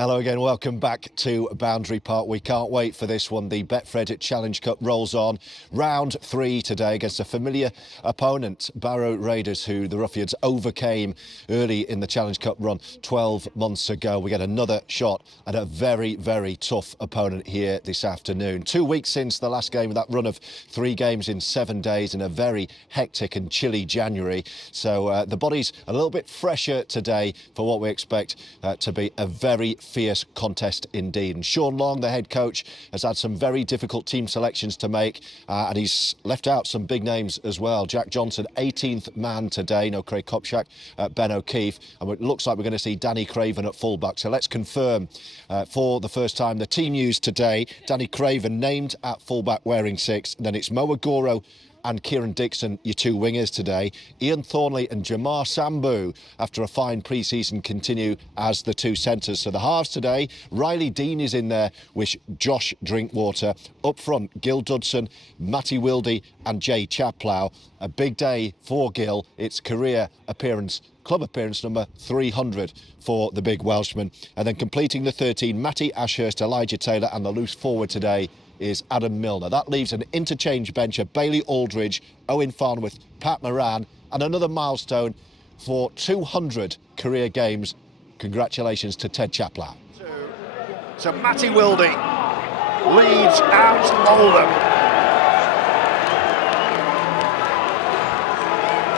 Hello again, welcome back to Boundary Park. We can't wait for this one. The Betfred Challenge Cup rolls on. Round 3 today against a familiar opponent, Barrow Raiders, who the Roughyeds overcame early in the Challenge Cup run 12 months ago. We get another shot at a very, very tough opponent here this afternoon. 2 weeks since the last game of that run of 3 games in 7 days in a very hectic and chilly January. So the body's a little bit fresher today for what we expect to be a very fierce contest indeed. And Sean Long, the head coach, has had some very difficult team selections to make, and he's left out some big names as well. Jack Johnson, 18th man today. No Craig Kopczak, Ben O'Keefe, and it looks like we're going to see Danny Craven at fullback. So let's confirm for the first time the team news today. Danny Craven named at fullback wearing 6. Then it's Mo Agoro and Kieran Dixon, your 2 wingers today. Ian Thornley and Jamar Sambou, after a fine pre-season, continue as the 2 centres. So the halves today, Riley Dean is in there with Josh Drinkwater. Up front, Gil Dudson, Matty Wildy and Jay Chaplow. A big day for Gil. It's career appearance, club appearance number 300 for the big Welshman. And then completing the 13, Matty Ashurst, Elijah Taylor, and the loose forward today is Adam Milner. That leaves an interchange bench of Bailey Aldridge, Owen Farnworth, Pat Moran, and another milestone for 200 career games. Congratulations to Ted Chaplow. So Matty Wildy leads out Oldham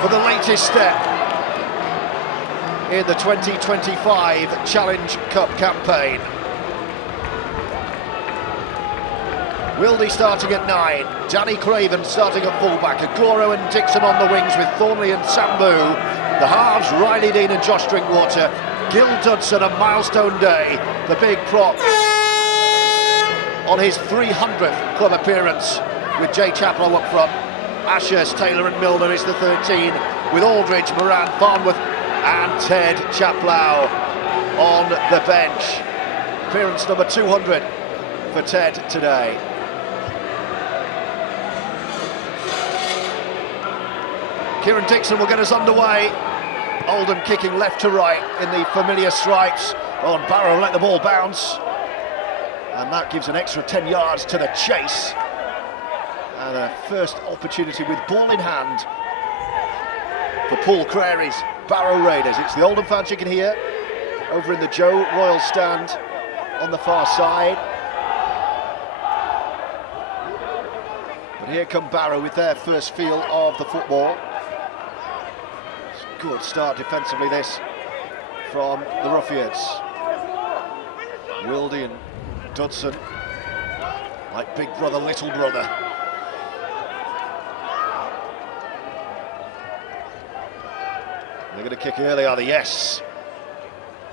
for the latest step in the 2025 Challenge Cup campaign. Wildy starting at 9, Danny Craven starting at fullback, Agoro and Dixon on the wings with Thornley and Sambou. The halves, Riley Dean and Josh Drinkwater, Gil Dudson, a milestone day, the big prop on his 300th club appearance with Jay Chaplow up front. Ashurst, Taylor and Milner is the 13, with Aldridge, Moran, Farnworth and Ted Chaplow on the bench. Appearance number 200 for Ted today. Kieran Dixon will get us underway. Oldham kicking left to right in the familiar stripes. On Barrow, let the ball bounce. And that gives an extra 10 yards to the chase. And a first opportunity with ball in hand for Paul Crary's Barrow Raiders. It's the Oldham fans you can hear over in the Joe Royal stand on the far side. But here come Barrow with their first feel of the football. Good start defensively this from the Roughyeds. Wildy and Dudson, like big brother, little brother. They're going to kick early, are they? Yes.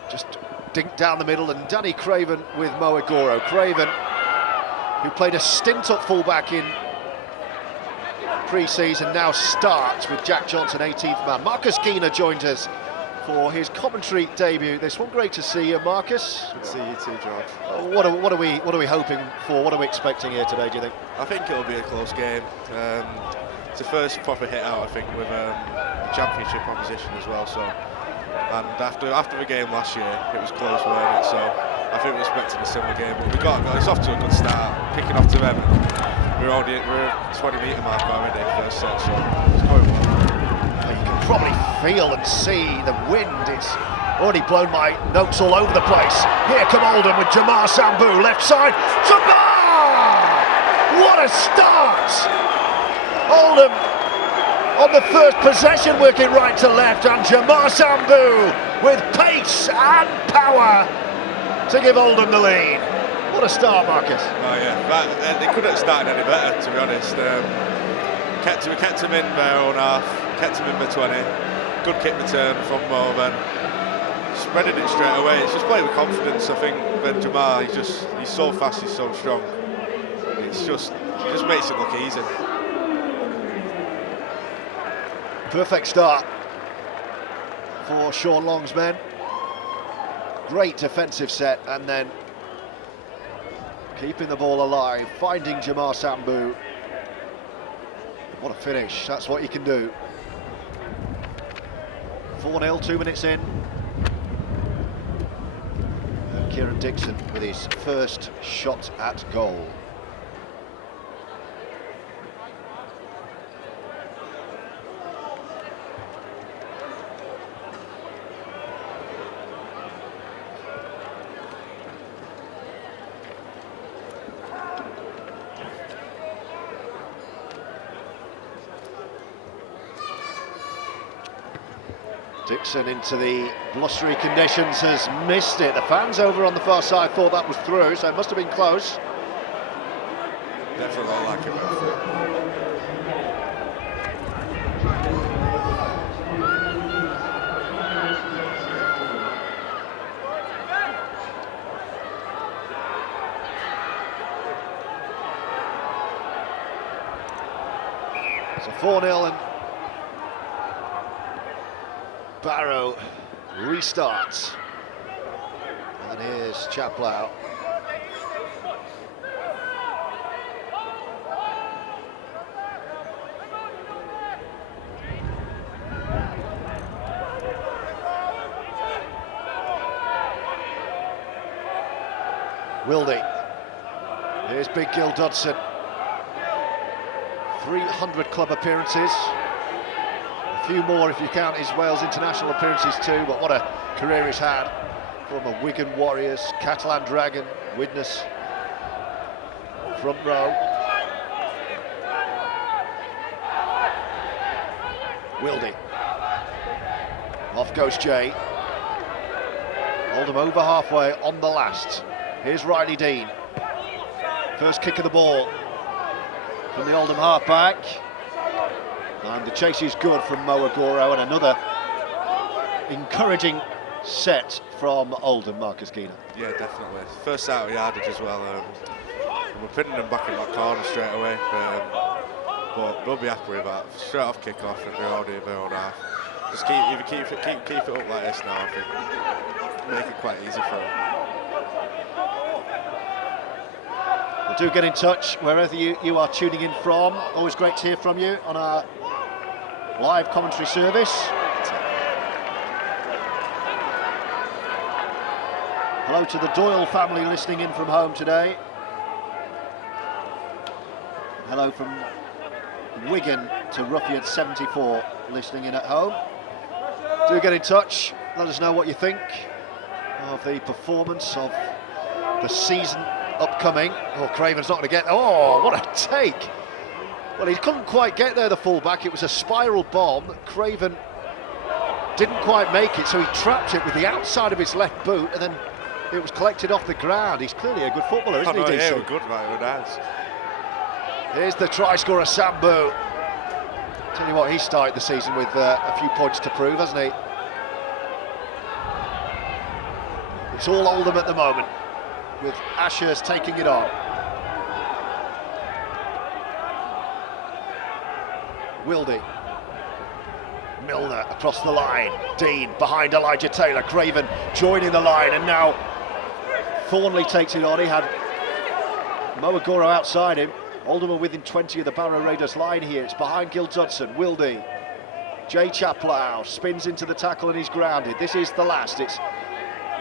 Just dink down the middle, and Danny Craven with Mo Agoro. Craven, who played a stint at fullback in pre-season, now starts with Jack Johnson, 18th man. Marcus Keener joined us for his commentary debut this one. Great to see you, Marcus. Good to see you too, George. What are we hoping for? What are we expecting here today, do you think? I think it'll be a close game. It's the first proper hit out, I think, with the championship opposition as well. So, and after the game last year, it was close, wasn't it? So I think we're expecting a similar game, but it's off to a good start, kicking off to them. We're at 20-metre mark already, first set, so it's going well. You can probably feel and see the wind. It's already blown my notes all over the place. Here come Oldham with Jamar Sambou, left side. Jamar! What a start! Oldham on the first possession, working right to left, and Jamar Sambou with pace and power to give Oldham the lead. What a start, Marcus. Oh yeah, they couldn't have started any better, to be honest. We kept him in their own half, kept him in the 20. Good kick return from Moran. Spreading it straight away. It's just playing with confidence, I think. Then Jamar, he's so fast, he's so strong. He just makes it look easy. Perfect start for Sean Long's men. Great defensive set, and then keeping the ball alive, finding Jamar Sambou. What a finish, that's what you can do. 4-0, 2 minutes in. Kieran Dixon with his first shot at goal. Dixon into the blustery conditions has missed it. The fans over on the far side thought that was through, so it must have been close. Definitely don't like it. So 4-0 and Barrow restarts. And here's Chaplow. Wildy. Here's Big Gil Dodson. 300 club appearances. A few more if you count his Wales international appearances too, but what a career he's had. Former Wigan Warriors, Catalan Dragon, Widnes, front row. Wildy. Off goes Jay. Oldham over halfway on the last. Here's Riley Dean. First kick of the ball from the Oldham half-back. And the chase is good from Agoro, and another encouraging set from Oldham, Marcus Keener. Yeah, definitely. First out of yardage as well. And we're pinning them back in that corner straight away. But they'll be happy with that. Straight off kick-off and they're already in their own half. Just keep it up like this now, I think. Make it quite easy for them. Well, do get in touch wherever you are tuning in from. Always great to hear from you on our live commentary service. Hello to the Doyle family listening in from home today. Hello from Wigan to Roughyeds 74 listening in at home. Do get in touch, let us know what you think of the performance of the season upcoming. Oh, Craven's not going to get... Oh, what a take! Well, he couldn't quite get there, the fullback. It was a spiral bomb. Craven didn't quite make it, so he trapped it with the outside of his left boot, and then it was collected off the ground. He's clearly a good footballer, isn't he, DC? Yeah, we're good, right? We're nice. Here's the try scorer, Sambou. Tell you what, he started the season with a few points to prove, hasn't he? It's all Oldham at the moment, with Ashurst taking it on. Wildy. Milner across the line. Dean behind Elijah Taylor. Craven joining the line, and now Thornley takes it on. He had Agoro outside him. Oldham are within 20 of the Barrow Raiders line here. It's behind Gil Dodson. Wildy. Jay Chaplow spins into the tackle and he's grounded. This is the last. It's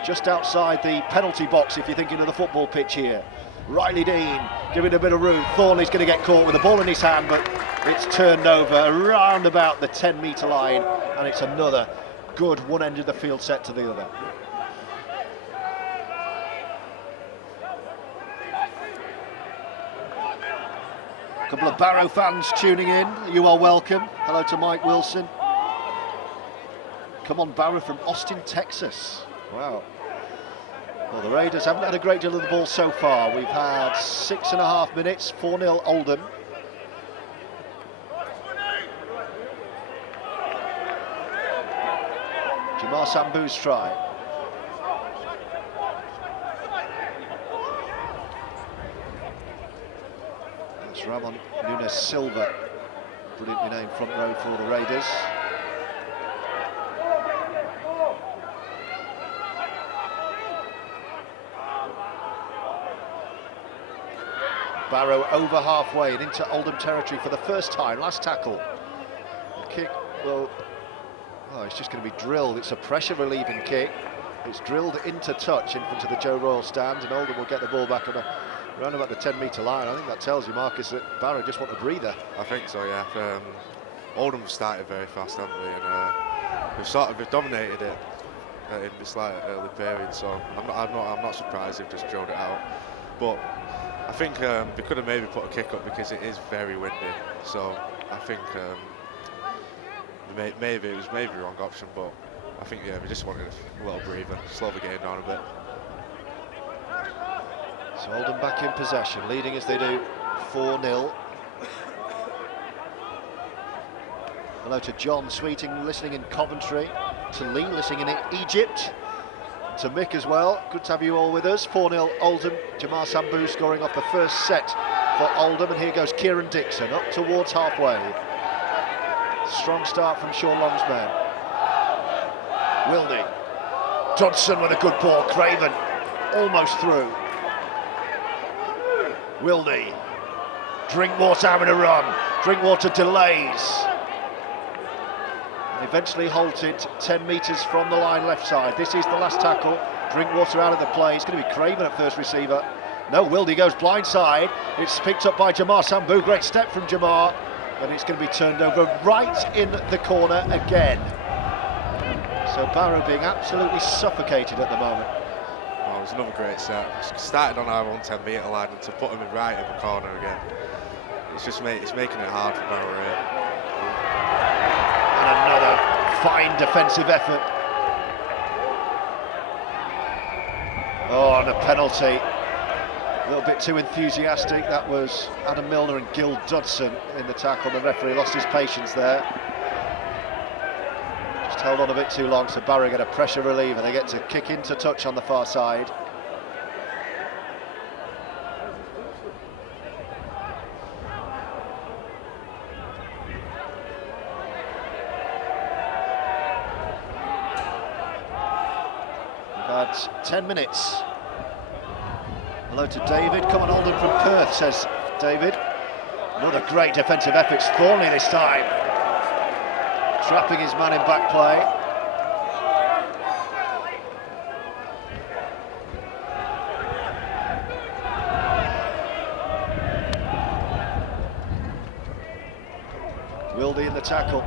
just outside the penalty box if you're thinking of the football pitch here. Riley Dean giving a bit of room. Thornley's going to get caught with the ball in his hand, but it's turned over around about the 10-metre line, and it's another good one end of the field set to the other. A couple of Barrow fans tuning in. You are welcome. Hello to Mike Wilson. Come on, Barrow from Austin, Texas. Wow. Well, the Raiders haven't had a great deal of the ball so far. We've had 6.5 minutes, 4-0 Oldham. Jamar Sambou's try. That's Ramon Nunes Silva, brilliantly named front row for the Raiders. Barrow over halfway and into Oldham territory for the first time. Last tackle. The kick, well, oh, it's just going to be drilled. It's a pressure relieving kick. It's drilled into touch in front of the Joe Royal stand, and Oldham will get the ball back on around about the 10-metre line. I think that tells you, Marcus, that Barrow just want a breather. I think so, yeah. Oldham started very fast, haven't we? And we've dominated it in this early period. So I'm not surprised they've just drilled it out. But I think we could have maybe put a kick up because it is very windy. So I think maybe it was maybe the wrong option, but I think we just wanted a little breather, slow the game down a bit. So Oldham back in possession, leading as they do 4-0. Hello to John Sweeting listening in Coventry, to Lee listening in Egypt, to Mick as well. Good to have you all with us. 4-0 Oldham. Jamar Sambou scoring off the first set for Oldham, and here goes Kieran Dixon up towards halfway. Strong start from Sean Long's men. Wildy. Dodson with a good ball. Craven almost through. Wildy. Drinkwater having a run. Drinkwater delays. And eventually halted 10 metres from the line left side. This is the last tackle. Drinkwater out of the play. It's going to be Craven at first receiver. No, Wildy goes blind side. It's picked up by Jamar Sambou. Great step from Jamar. And it's going to be turned over right in the corner again. So Barrow being absolutely suffocated at the moment. Oh, it was another great set. Started on our own 10-metre line, and to put him right in the corner again, it's making it hard for Barrow here. And another fine defensive effort. Oh, and a penalty. A little bit too enthusiastic. That was Adam Milner and Gil Dodson in the tackle. The referee lost his patience there. Just held on a bit too long, so Barrow get a pressure relief and they get to kick into touch on the far side. We've had 10 minutes. Hello to David, come on Oldham from Perth, says David. Another great defensive effort, Thornley this time. Trapping his man in back play. Wildy in the tackle.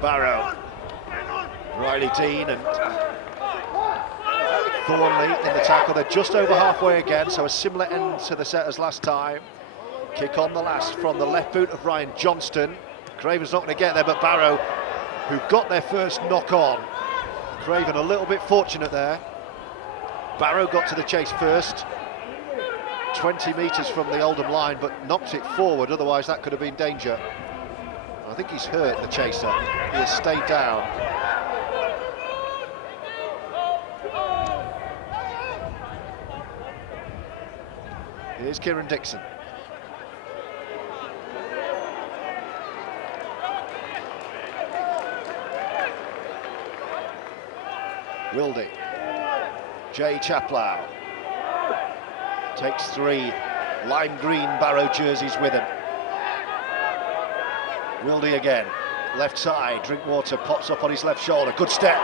Barrow, Riley Dean and Thornley in the tackle. They're just over halfway again, so a similar end to the set as last time. Kick on the last from the left boot of Ryan Johnston. Craven's not going to get there, but Barrow, who got their first knock on. Craven a little bit fortunate there. Barrow got to the chase first, 20 metres from the Oldham line, but knocked it forward, otherwise that could have been danger. I think he's hurt, the chaser. He has stayed down. Here's Kieran Dixon. Wildy. Jay Chaplow. Takes 3 lime green Barrow jerseys with him. Wildy again, left side, Drinkwater pops up on his left shoulder, good step.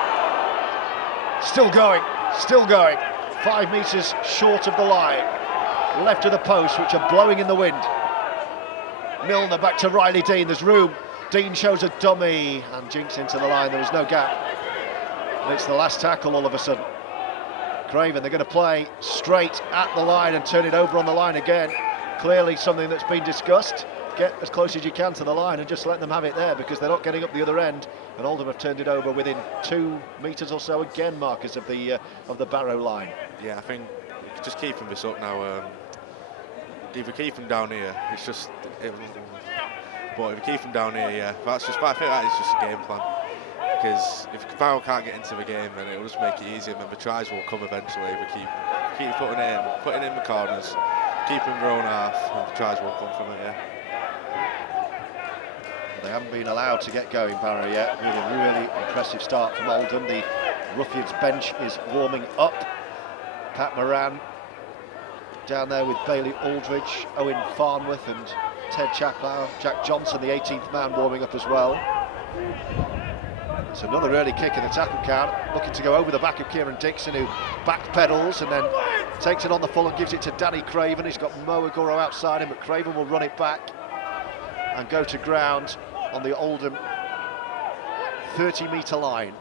Still going, 5 metres short of the line. Left of the post, which are blowing in the wind. Milner back to Riley Dean, there's room. Dean shows a dummy and jinks into the line, there was no gap. And it's the last tackle all of a sudden. Craven, they're going to play straight at the line and turn it over on the line again. Clearly something that's been discussed. Get as close as you can to the line and just let them have it there, because they're not getting up the other end. And Oldham have turned it over within 2 metres or so again, Marcus, of the Barrow line. Yeah, I think just keeping this up now. If we keep them down here, it's just. But if we keep them down here, yeah, I think that is just a game plan. Because if Barrow can't get into the game, then it'll just make it easier. And then the tries will come eventually. If we keep putting it in the corners, keeping their own half, and the tries will come from it. Yeah. They haven't been allowed to get going, Barrow, yet. Really impressive start from Oldham. The Roughyeds bench is warming up. Pat Moran down there with Bailey Aldridge, Owen Farnworth and Ted Chapplow. Jack Johnson, the 18th man, warming up as well. It's another early kick in the tackle count, looking to go over the back of Kieran Dixon, who backpedals and then takes it on the full and gives it to Danny Craven. He's got Mo Agoro outside him, but Craven will run it back and go to ground on the Oldham 30-metre line.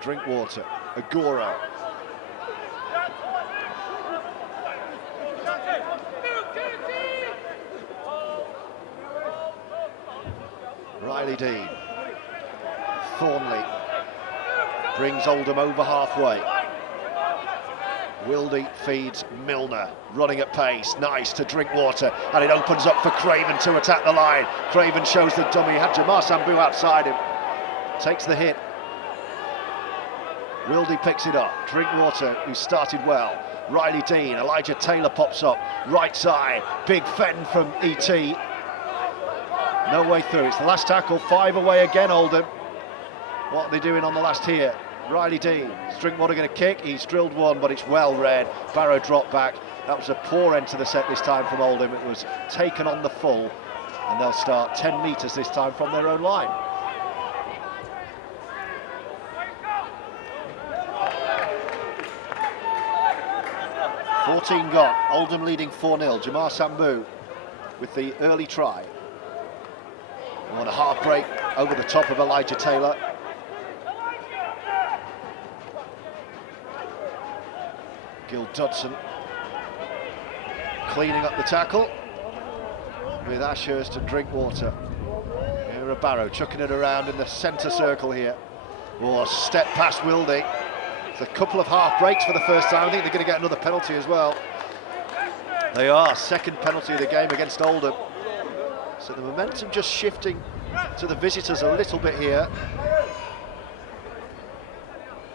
Drinkwater, Agoro. Riley Dean. Thornley brings Oldham over halfway. Wildy feeds Milner, running at pace, nice to Drinkwater, and it opens up for Craven to attack the line. Craven shows the dummy, had Jamar Sambou outside him, takes the hit. Wildy picks it up, Drinkwater, who started well. Riley Dean, Elijah Taylor pops up, right side, big fend from E.T. No way through, it's the last tackle, 5 away again, Oldham. What are they doing on the last here? Riley Dean, is Drinkwater going to kick? He's drilled one, but it's well read. Barrow dropped back. That was a poor end to the set this time from Oldham. It was taken on the full, and they'll start 10 metres this time from their own line. (14 gone), Oldham leading 4-0. Jamar Sambou with the early try. On a half break over the top of Elijah Taylor. Gil Dodson cleaning up the tackle with Ashurst and Drinkwater. Here a Barrow chucking it around in the centre circle here. Oh, step past Wildy. It's a couple of half breaks for the first time. I think they're going to get another penalty as well. They are, second penalty of the game against Oldham. So the momentum just shifting to the visitors a little bit here.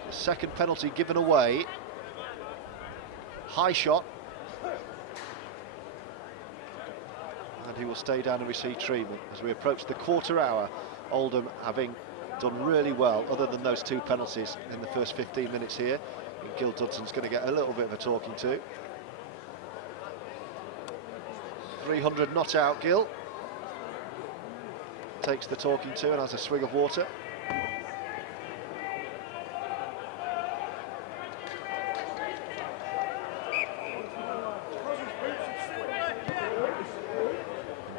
The second penalty given away. High shot, and he will stay down and receive treatment as we approach the quarter hour. Oldham having done really well, other than those 2 penalties in the first 15 minutes here. And Gil Dudson's going to get a little bit of a talking to. 300 not out, Gil. Takes the talking to and has a swig of water.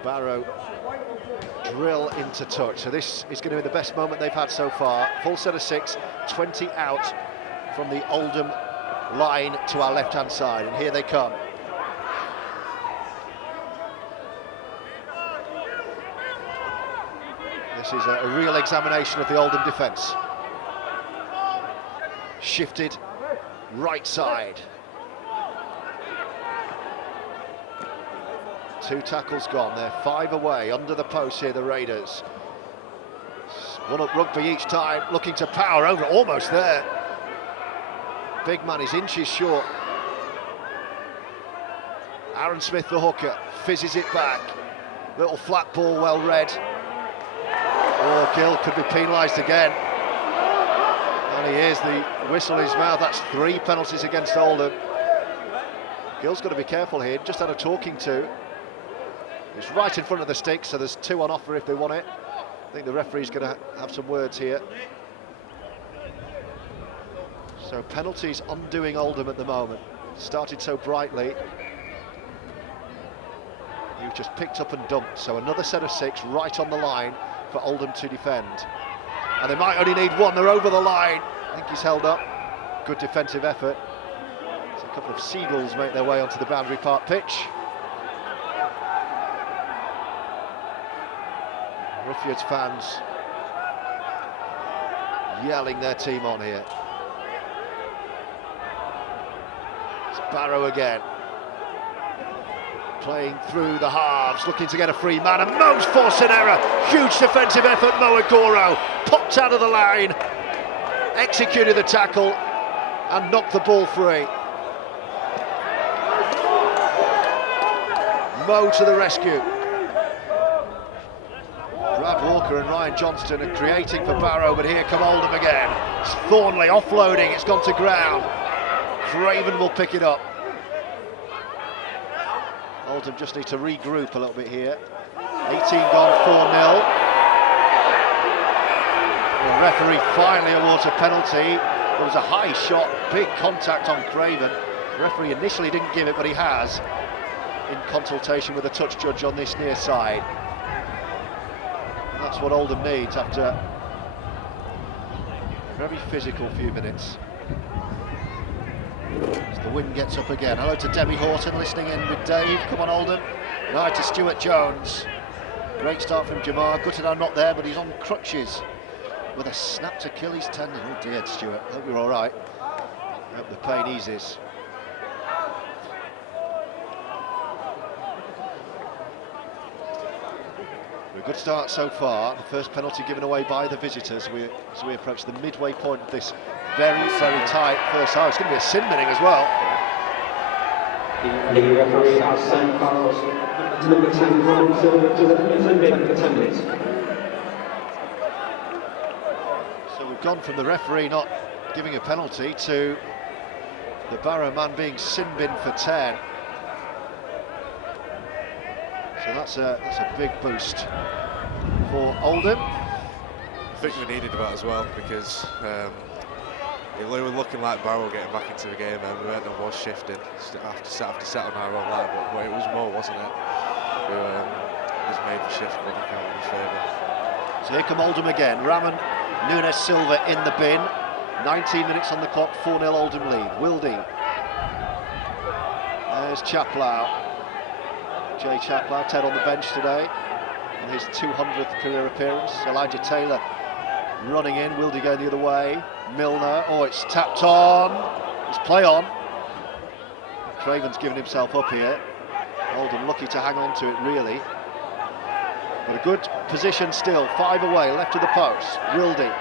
Barrow drill into touch, so this is going to be the best moment they've had so far. Full set of 6, 20 out from the Oldham line to our left hand side, and here they come. This is a real examination of the Oldham defence. Shifted right side. 2 tackles gone, they're 5 away, under the post here, the Raiders. One up rugby each time, looking to power over, almost there. Big man is inches short. Aaron Smith, the hooker, fizzes it back. Little flat ball, well read. Oh, Gil could be penalised again. And he hears the whistle in his mouth. That's 3 penalties against Oldham. Gil's got to be careful here, just had a talking to. It's right in front of the stick, so there's 2 on offer if they want it. I think the referee's going to have some words here. So penalties undoing Oldham at the moment. Started so brightly. You've just picked up and dumped, so another set of 6 right on the line for Oldham to defend. And they might only need 1, they're over the line. I think he's held up. Good defensive effort. So a couple of seagulls make their way onto the Boundary Park pitch. Roughyeds fans yelling their team on here. It's Barrow again. Playing through the halves, looking to get a free man, and Mo's forced an error. Huge defensive effort, Mo Agoro popped out of the line, executed the tackle and knocked the ball free. Mo to the rescue. Brad Walker and Ryan Johnston are creating for Barrow, but here come Oldham again. It's Thornley offloading, it's gone to ground. Craven will pick it up. Oldham just need to regroup a little bit here. 18 gone, 4-0. The referee finally awards a penalty. There was a high shot, big contact on Craven. The referee initially didn't give it, but he has, in consultation with the touch judge on this near side. And that's what Oldham needs after a very physical few minutes. As the wind gets up again. Hello to Debbie Horton listening in with Dave. Come on, Oldham. Right to Stuart Jones. Great start from Jamar. Gutted I'm not there, but he's on crutches with a snapped Achilles tendon. Oh dear, Stuart. Hope you're all right. Hope the pain eases. A good start so far. The first penalty given away by the visitors as we approach the midway point of this very, very tight first half. It's going to be a sin binning as well. The referee has sent fouls to number 10 to the sin bin for 10 minutes. So we've gone from the referee not giving a penalty to the Barrow man being sin bin for 10. So that's a big boost for Oldham. I think we needed that as well, because it were looking like Barrow getting back into the game, and we went and was shifting after set on our own line, but it was more, wasn't it? Who was made the shift, but it in his favour. So here come Oldham again. Raman, Nunes Silva in the bin. 19 minutes on the clock, 4-0 Oldham lead. Wildy. There's Chaplow. Jay Chaplow, Ted on the bench today on his 200th career appearance. Elijah Taylor running in, Wildy going the other way. Milner, oh, it's tapped on. It's play on. Craven's given himself up here. Oldham lucky to hang on to it, really. But a good position still, 5 away, left of the post. Wildy.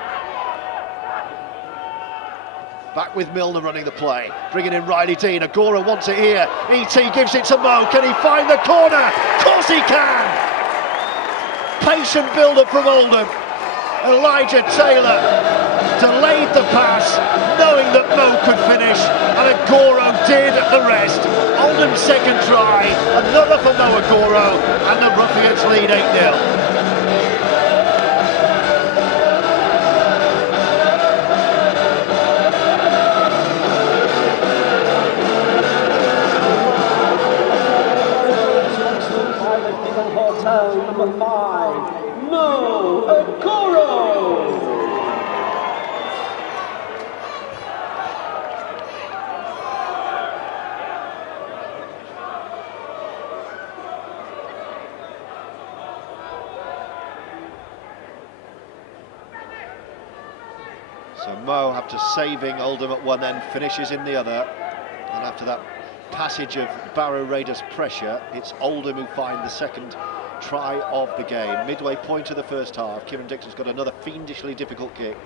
Back with Milner running the play, bringing in Riley Dean. Agoro wants it here. E.T. gives it to Mo. Can he find the corner? Of course he can! Patient build-up from Oldham. Elijah Taylor delayed the pass, knowing that Mo could finish, and Agoro did the rest. Oldham's second try, another for Mo Agoro, and the Roughyeds lead 8-0. Number 5, Mo Agoro. So Mo, after saving Oldham at one end, finishes in the other. And after that passage of Barrow Raiders' pressure, it's Oldham who find the second try of the game. Midway point of the first half, Kieran Dixon's got another fiendishly difficult kick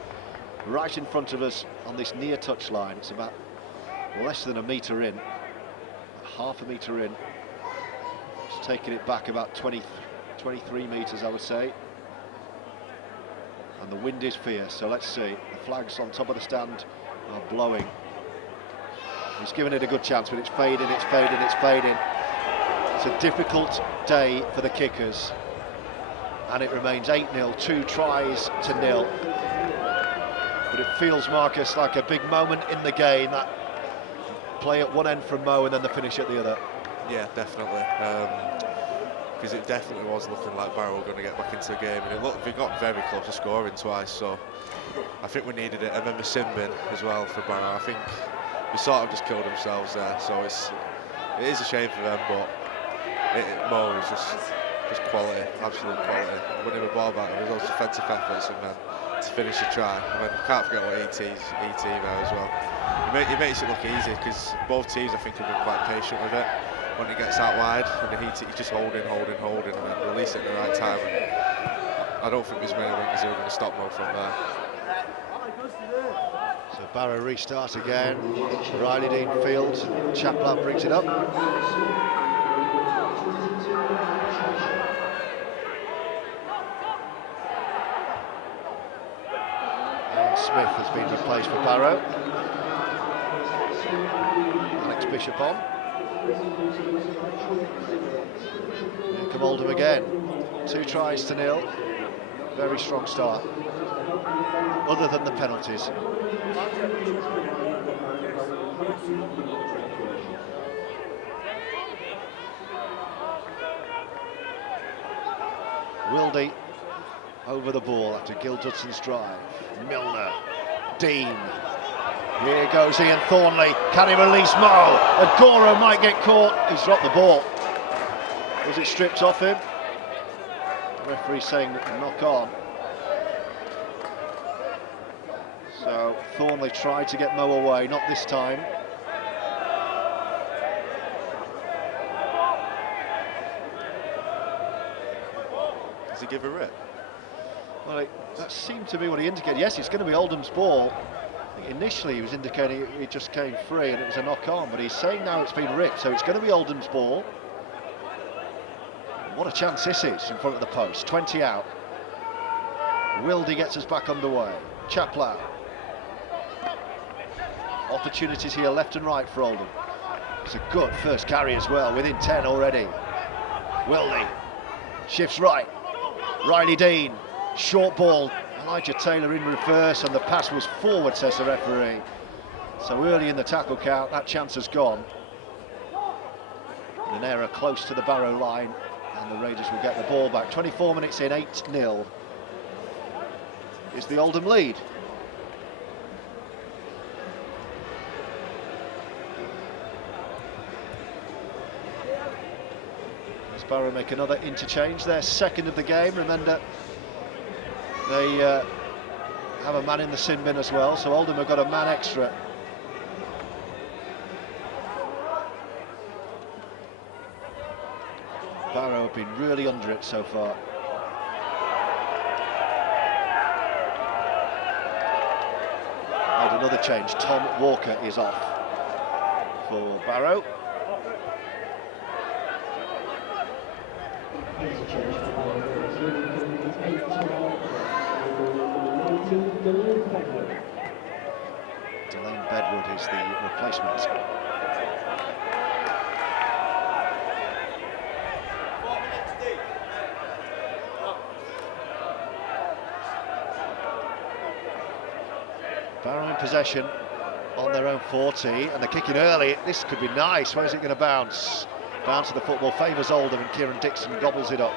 right in front of us on this near touch line. It's about less than a metre in, half a metre in. It's taking it back about 23 metres, I would say. And the wind is fierce, so let's see. The flags on top of the stand are blowing. He's given it a good chance, but it's fading, it's fading, it's fading. It's a difficult day for the kickers, and it remains 8-0, 2 tries to 0. But it feels, Marcus, like a big moment in the game, that play at one end from Mo and then the finish at the other. Yeah, definitely. Because it definitely was looking like Barrow were going to get back into the game, and we got very close to scoring twice, so I think we needed it. And then the sin bin as well for Barrow. I think we sort of just killed themselves there, so it is a shame for them, but Mo is just quality, absolute quality. Winning the ball back, there's those defensive efforts, and then to finish the try. And then can't forget what ET there as well. It makes it look easy, because both teams I think have been quite patient with it. When it gets out wide, and he's just holding, and then release it at the right time. And I don't think there's many wingers who are going to stop Mo from there. So Barrow restart again. Riley Dean fields, Chaplow brings it up. And Smith has been replaced for Barrow. Alex Bishop on. Here come Oldham again. 2 tries to 0. Very strong start, other than the penalties. Wildy over the ball after Gil Dudson's drive. Milner, Dean. Here goes Ian Thornley. Can he release Mo? Agoro might get caught. He's dropped the ball. Was it stripped off him? The referee saying knock on. So Thornley tried to get Mo away, not this time. Does he give a rip? Well, that seemed to be what he indicated. Yes, it's going to be Oldham's ball. I think initially he was indicating it just came free and it was a knock on, but he's saying now it's been ripped, so it's going to be Oldham's ball. What a chance this is in front of the post. 20 out. Wildy gets us back underway. Chaplow. Opportunities here left and right for Oldham. It's a good first carry as well, within 10 already. Wildy shifts right. Riley Dean, short ball. Elijah Taylor in reverse, and the pass was forward, says the referee. So early in the tackle count, that chance has gone. An error close to the Barrow line, and the Raiders will get the ball back. 24 minutes in, 8-0 is the Oldham lead. As Barrow make another interchange, their second of the game. Remember, they have a man in the sin bin as well, so Oldham have got a man extra. Barrow have been really under it so far. Made another change. Tom Walker is off for Barrow. Delane Bedwood is the replacement. Barrow in possession on their own 40, and they're kicking early. This could be nice. Where's it going to bounce? Bounce to the football, favours Oldham, and Kieran Dixon gobbles it up.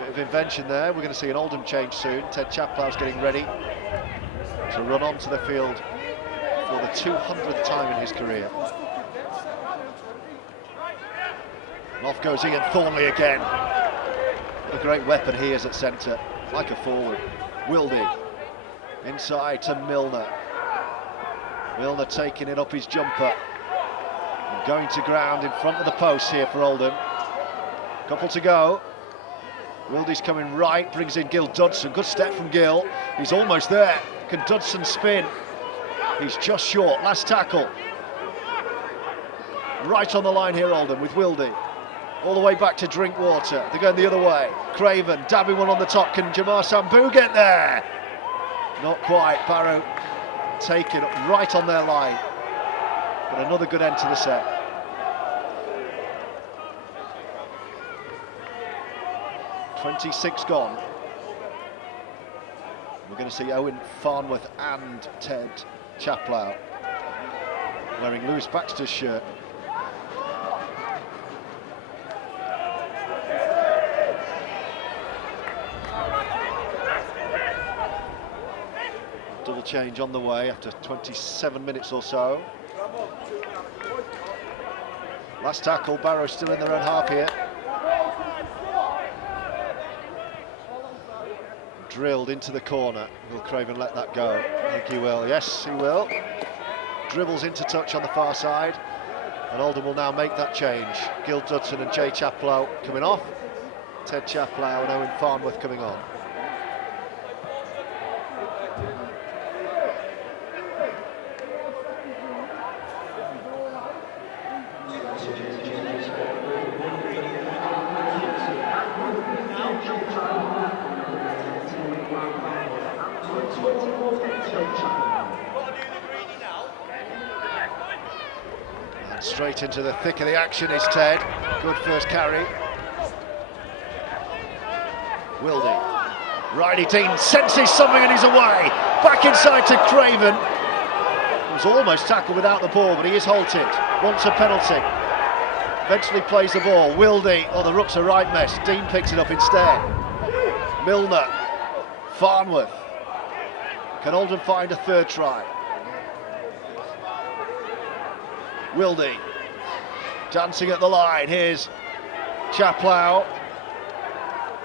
Bit of invention there. We're going to see an Oldham change soon. Ted Chaplow's getting ready to run onto the field for the 200th time in his career. And off goes Ian Thornley again. What a great weapon he is at centre, like a forward. Wildy inside to Milner. Milner taking it up his jumper and going to ground in front of the post here for Oldham. Couple to go. Wildy's coming right, brings in Gil Dudson. Good step from Gil. He's almost there. Can Dudson spin? He's just short. Last tackle. Right on the line here, Oldham, with Wildy. All the way back to Drinkwater. They're going the other way. Craven dabbing one on the top. Can Jamar Sambou get there? Not quite. Barrow taking it right on their line. But another good end to the set. .26 gone. We're going to see Owen Farnworth and Ted Chaplow wearing Lewis Baxter's shirt. Double change on the way after 27 minutes or so. Last tackle, Barrow still in their own half here. Drilled into the corner. Will Craven let that go? I think he will. Yes, he will. Dribbles into touch on the far side, and Oldham will now make that change. Gil Dudson and Jay Chaplow coming off. Ted Chaplow and Owen Farnworth coming on. Straight into the thick of the action is Ted. Good first carry. Wildy. Riley Dean senses something and he's away. Back inside to Craven. He was almost tackled without the ball, but he is halted. Wants a penalty. Eventually plays the ball. Wildy. Oh, the ruck's a right mess. Dean picks it up instead. Milner. Farnworth. Can Oldham find a third try? Wildy. Dancing at the line. Here's Chaplow.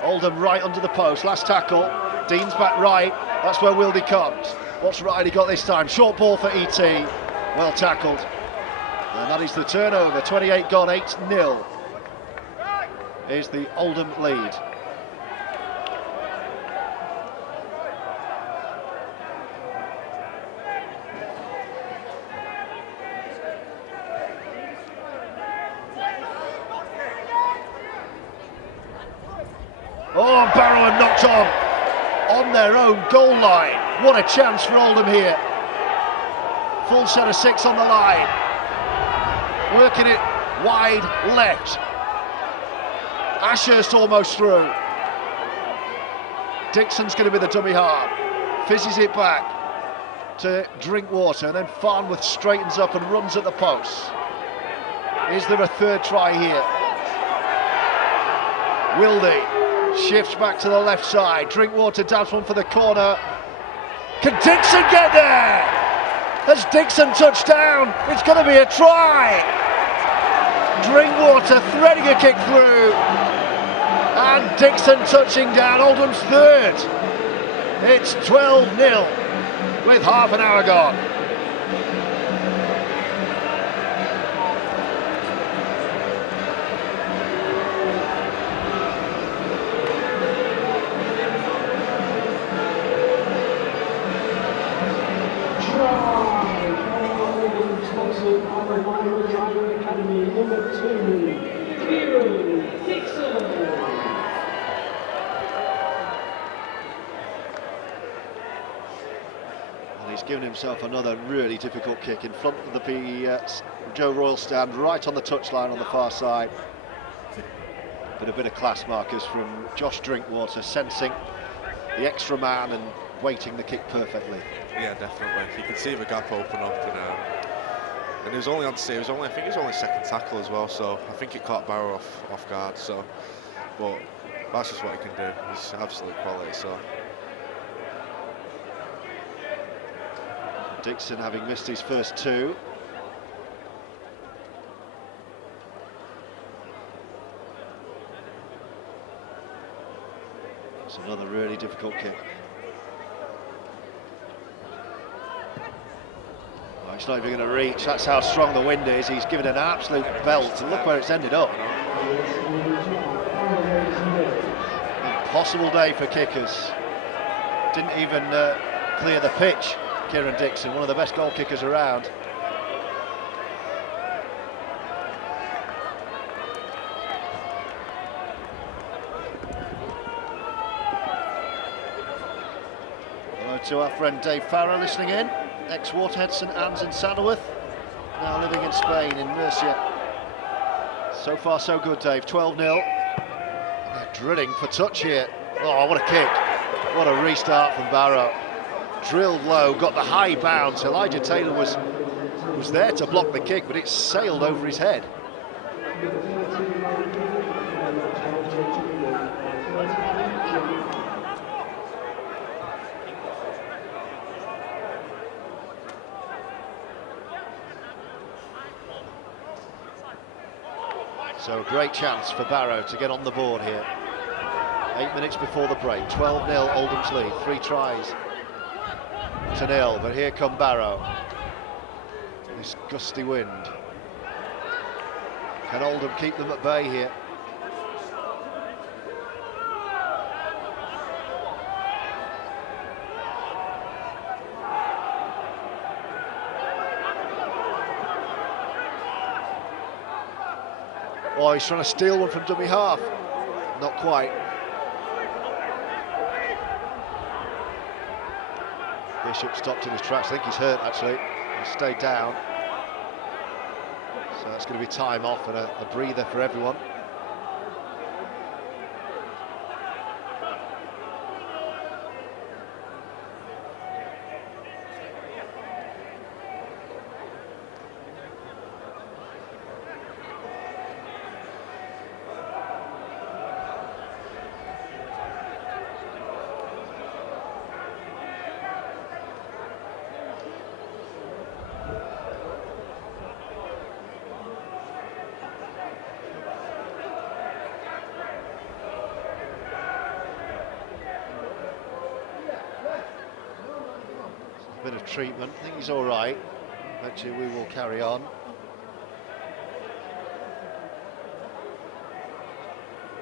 Oldham right under the post. Last tackle. Dean's back right. That's where Wildy comes. What's Riley got this time? Short ball for ET. Well tackled. And that is the turnover. 28 gone, 8-0. Is the Oldham lead. Oh, Barrow knocked on their own goal line. What a chance for Oldham here. Full set of 6 on the line. Working it wide left. Ashurst almost through. Dixon's going to be the dummy half. Fizzes it back to Drinkwater, and then Farnworth straightens up and runs at the post. Is there a third try here? Wildy shifts back to the left side. Drinkwater dabs one for the corner. Can Dixon get there? Has Dixon touched down? It's going to be a try. Drinkwater threading a kick through. And Dixon touching down. Oldham's third. It's 12-0 with half an hour gone. He's given himself another really difficult kick in front of the Joe Royal stand, right on the touchline on the far side. But a bit of class markers from Josh Drinkwater, sensing the extra man and weighting the kick perfectly. Yeah, definitely. You could see the gap open up, and it was only on I think it was only second tackle as well. So I think it caught Barrow off guard. So, but that's just what he can do. He's absolute quality. So. Dixon having missed his first 2. It's another really difficult kick. Well, it's not even going to reach. That's how strong the wind is. He's given it an absolute belt, and look where it's ended up. Impossible day for kickers. Didn't even clear the pitch. Kieran Dixon, one of the best goal kickers around. Hello to our friend Dave Farrow listening in, ex-Waterhead, St Anne's and Saddleworth, now living in Spain, in Murcia. So far so good, Dave, 12-0. They're drilling for touch here. Oh, what a kick. What a restart from Barrow. Drilled low, got the high bounce. Elijah Taylor was there to block the kick, but it sailed over his head. So a great chance for Barrow to get on the board here. 8 minutes before the break, 12-0 Oldham's lead, 3 tries to 0, but here come Barrow. This gusty wind. Can Oldham keep them at bay here? Oh, he's trying to steal one from dummy half. Not quite. Bishop stopped in his tracks. I think he's hurt, actually. He stayed down. So that's going to be time off and a breather for everyone. Bit of treatment. I think he's all right. Actually, we will carry on.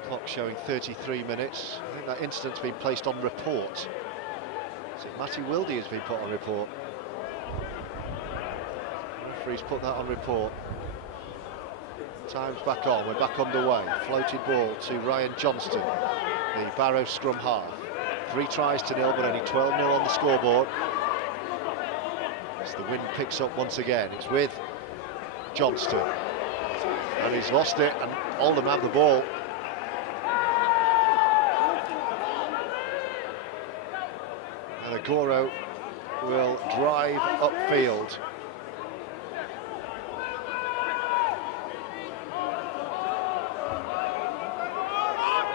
Clock showing 33 minutes. I think that incident's been placed on report. Is it Matty Wildy has been put on report? The referee's put that on report. Time's back on. We're back underway. Floated ball to Ryan Johnston, the Barrow scrum half. 3 tries to 0, but only 12-0 on the scoreboard. As the wind picks up once again, it's with Johnston, and he's lost it, and Oldham have the ball. And Agoro will drive upfield.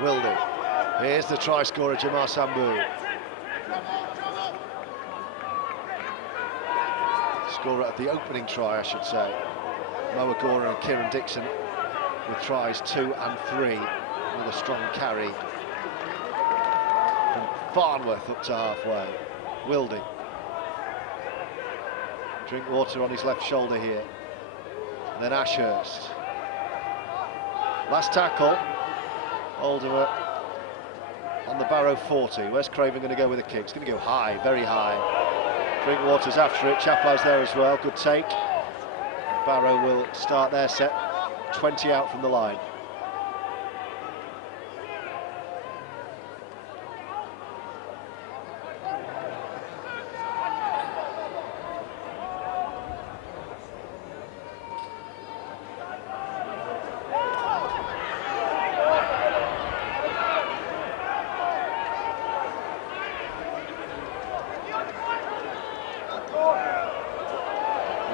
Wildy, here's the try scorer, Jamar Sambou. Scorer at the opening try, I should say. Mo Agoro and Kieran Dixon with tries 2 and 3, with a strong carry from Farnworth up to halfway. Wildy. Drinkwater on his left shoulder here. And then Ashurst. Last tackle. Oldham on the Barrow 40. Where's Craven going to go with a kick? It's going to go high, very high. Drinkwater's after it, Chaplow's there as well, good take. Barrow will start their set, 20 out from the line.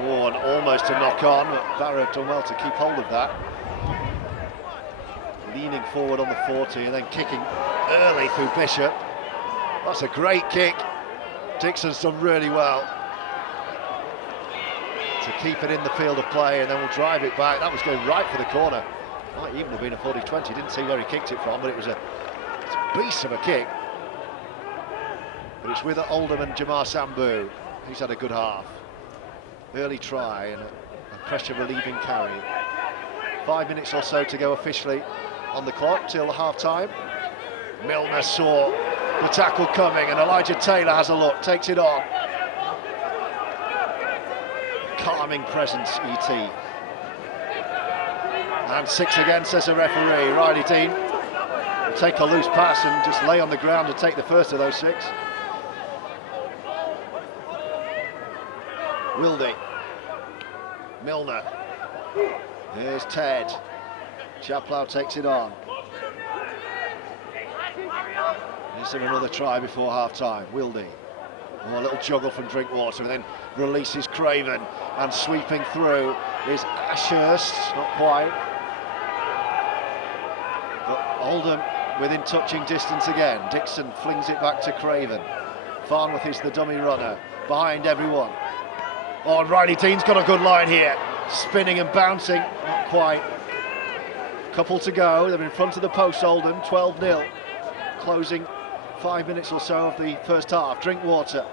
Oh, and almost a knock on, but Barrow have done well to keep hold of that. Leaning forward on the 40 and then kicking early through Bishop. That's a great kick. Dixon's done really well to keep it in the field of play, and then we'll drive it back. That was going right for the corner. Might even have been a 40-20. Didn't see where he kicked it from, but it's a beast of a kick. But it's with Oldham and Jamar Sambou. He's had a good half. Early try and a pressure relieving carry. 5 minutes or so to go officially on the clock till half-time. Milner saw the tackle coming, and Elijah Taylor has a look, takes it on. Calming presence, E.T. And 6 again, says the referee. Riley Dean will take a loose pass and just lay on the ground and take the first of those 6. Wildy. Milner. Here's Ted. Chaplow takes it on. Is there another try before half-time? Wildy. Oh, a little juggle from Drinkwater, and then releases Craven, and sweeping through is Ashurst, not quite. But Oldham within touching distance again. Dixon flings it back to Craven. Farnworth is the dummy runner, behind everyone. Oh, and Riley Dean's got a good line here. Spinning and bouncing, not quite. Couple to go, they're in front of the post, Oldham, 12-0. Closing 5 minutes or so of the first half. Drinkwater,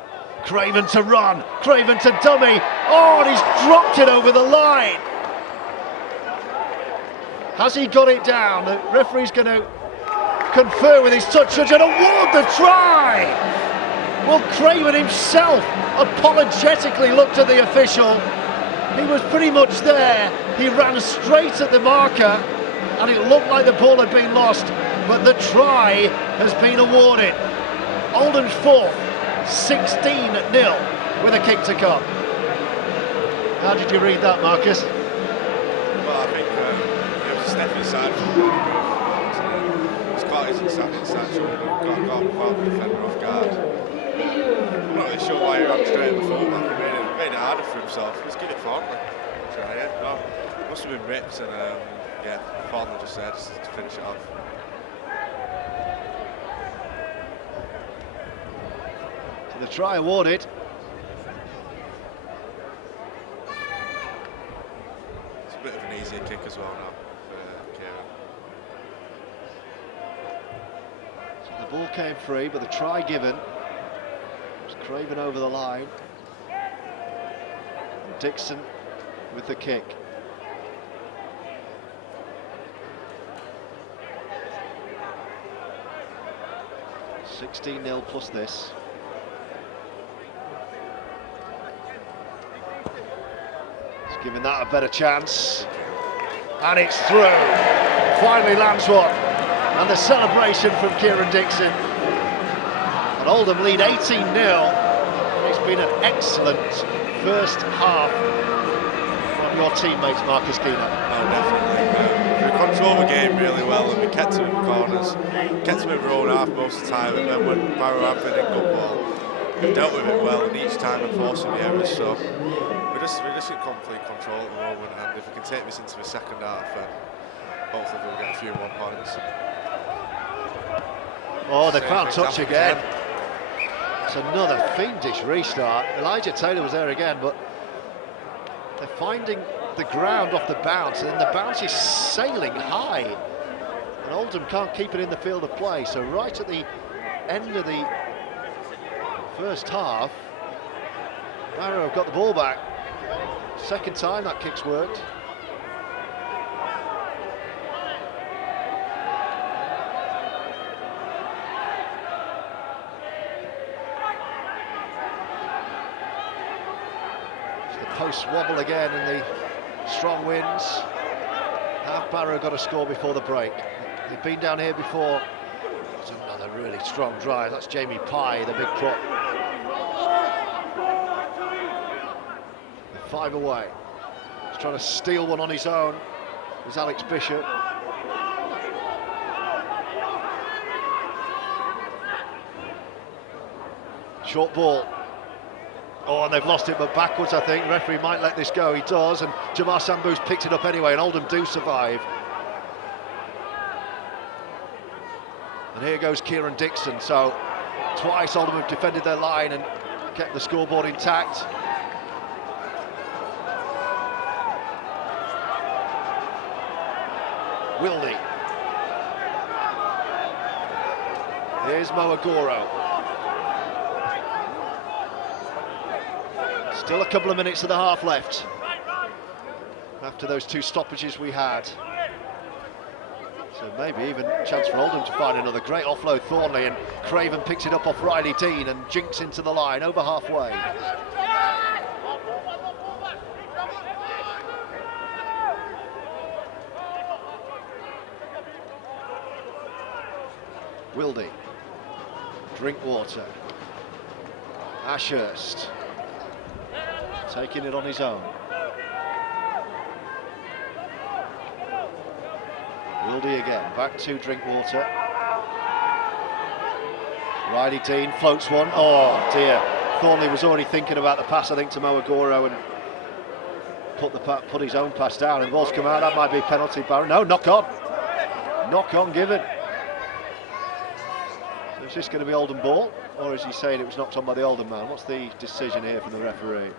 Craven to run, Craven to dummy. Oh, and he's dropped it over the line. Has he got it down? The referee's going to confer with his touch judge and award the try. Well, Craven himself apologetically looked at the official. He was pretty much there. He ran straight at the marker, and it looked like the ball had been lost, but the try has been awarded. Oldham's 4th, 16-0 with a kick to come. How did you read that, Marcus? step inside from the It's caught his inside shoulder, got the defender off guard. I'm not really sure why he ran straight at the fullback. He made it harder for himself. Let's give it Thornley. Try it. No, must have been ripped, and yeah, Thornley just there just to finish it off. So the try awarded. It's a bit of an easier kick as well now for Kieran. So the ball came free, but the try given. Craven over the line. Dixon with the kick. 16-0 plus this. It's giving that a better chance. And it's through. Finally lands one. And the celebration from Kieran Dixon. And Oldham lead 18-0. It's been an excellent first half from your teammates, Marcus Keena. Oh, definitely. We controlled the game really well, and we kept them in corners, kept them in our own half most of the time, and then when Barrow have been in good ball, we dealt with it well, and each time enforcing the errors. So we're just in complete control at the moment, and if we can take this into the second half, then hopefully we'll get a few more points. Oh, they found touch again. It's another fiendish restart. Elijah Taylor was there again, but they're finding the ground off the bounce, and then the bounce is sailing high. And Oldham can't keep it in the field of play, so right at the end of the first half, Barrow have got the ball back. Second time that kick's worked. Post wobble again in the strong winds. Have Barrow got a score before the break? They've been down here before. It's another really strong drive. That's Jamie Pye, the big prop. 5 away. He's trying to steal one on his own. There's Alex Bishop. Short ball. Oh, and they've lost it, but backwards, I think. Referee might let this go. He does, and Jamar Sambou's picked it up anyway, and Oldham do survive. And here goes Kieran Dixon. So twice Oldham have defended their line and kept the scoreboard intact. Wildy. Here's Agoro. Still a couple of minutes of the half left after those two stoppages we had. So maybe even a chance for Oldham to find another. Great offload, Thornley, and Craven picks it up off Riley Dean and jinks into the line over halfway. Wildy. Drinkwater. Ashurst. Taking it on his own. Wildy again, back to Drinkwater. Riley Dean floats one. Oh dear. Thornley was already thinking about the pass, I think, to Agoro, and put his own pass down, and the ball's come out. That might be a penalty, Barrow. No, knock on. Knock on given. So is this going to be Oldham ball, or is he saying it was knocked on by the Oldham man? What's the decision here from the referee?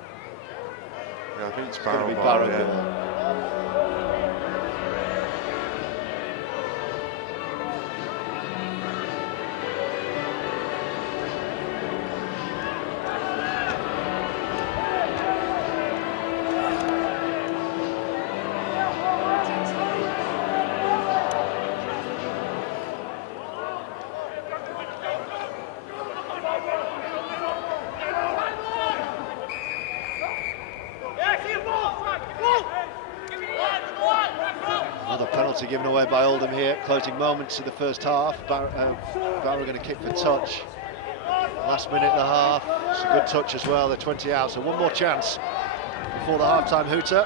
Yeah, I think it's Barrow ball. ball. Given away by Oldham here, closing moments of the first half. Barrow going to kick for touch. Last minute of the half, it's a good touch as well. They're 20 out, so one more chance before the half-time hooter.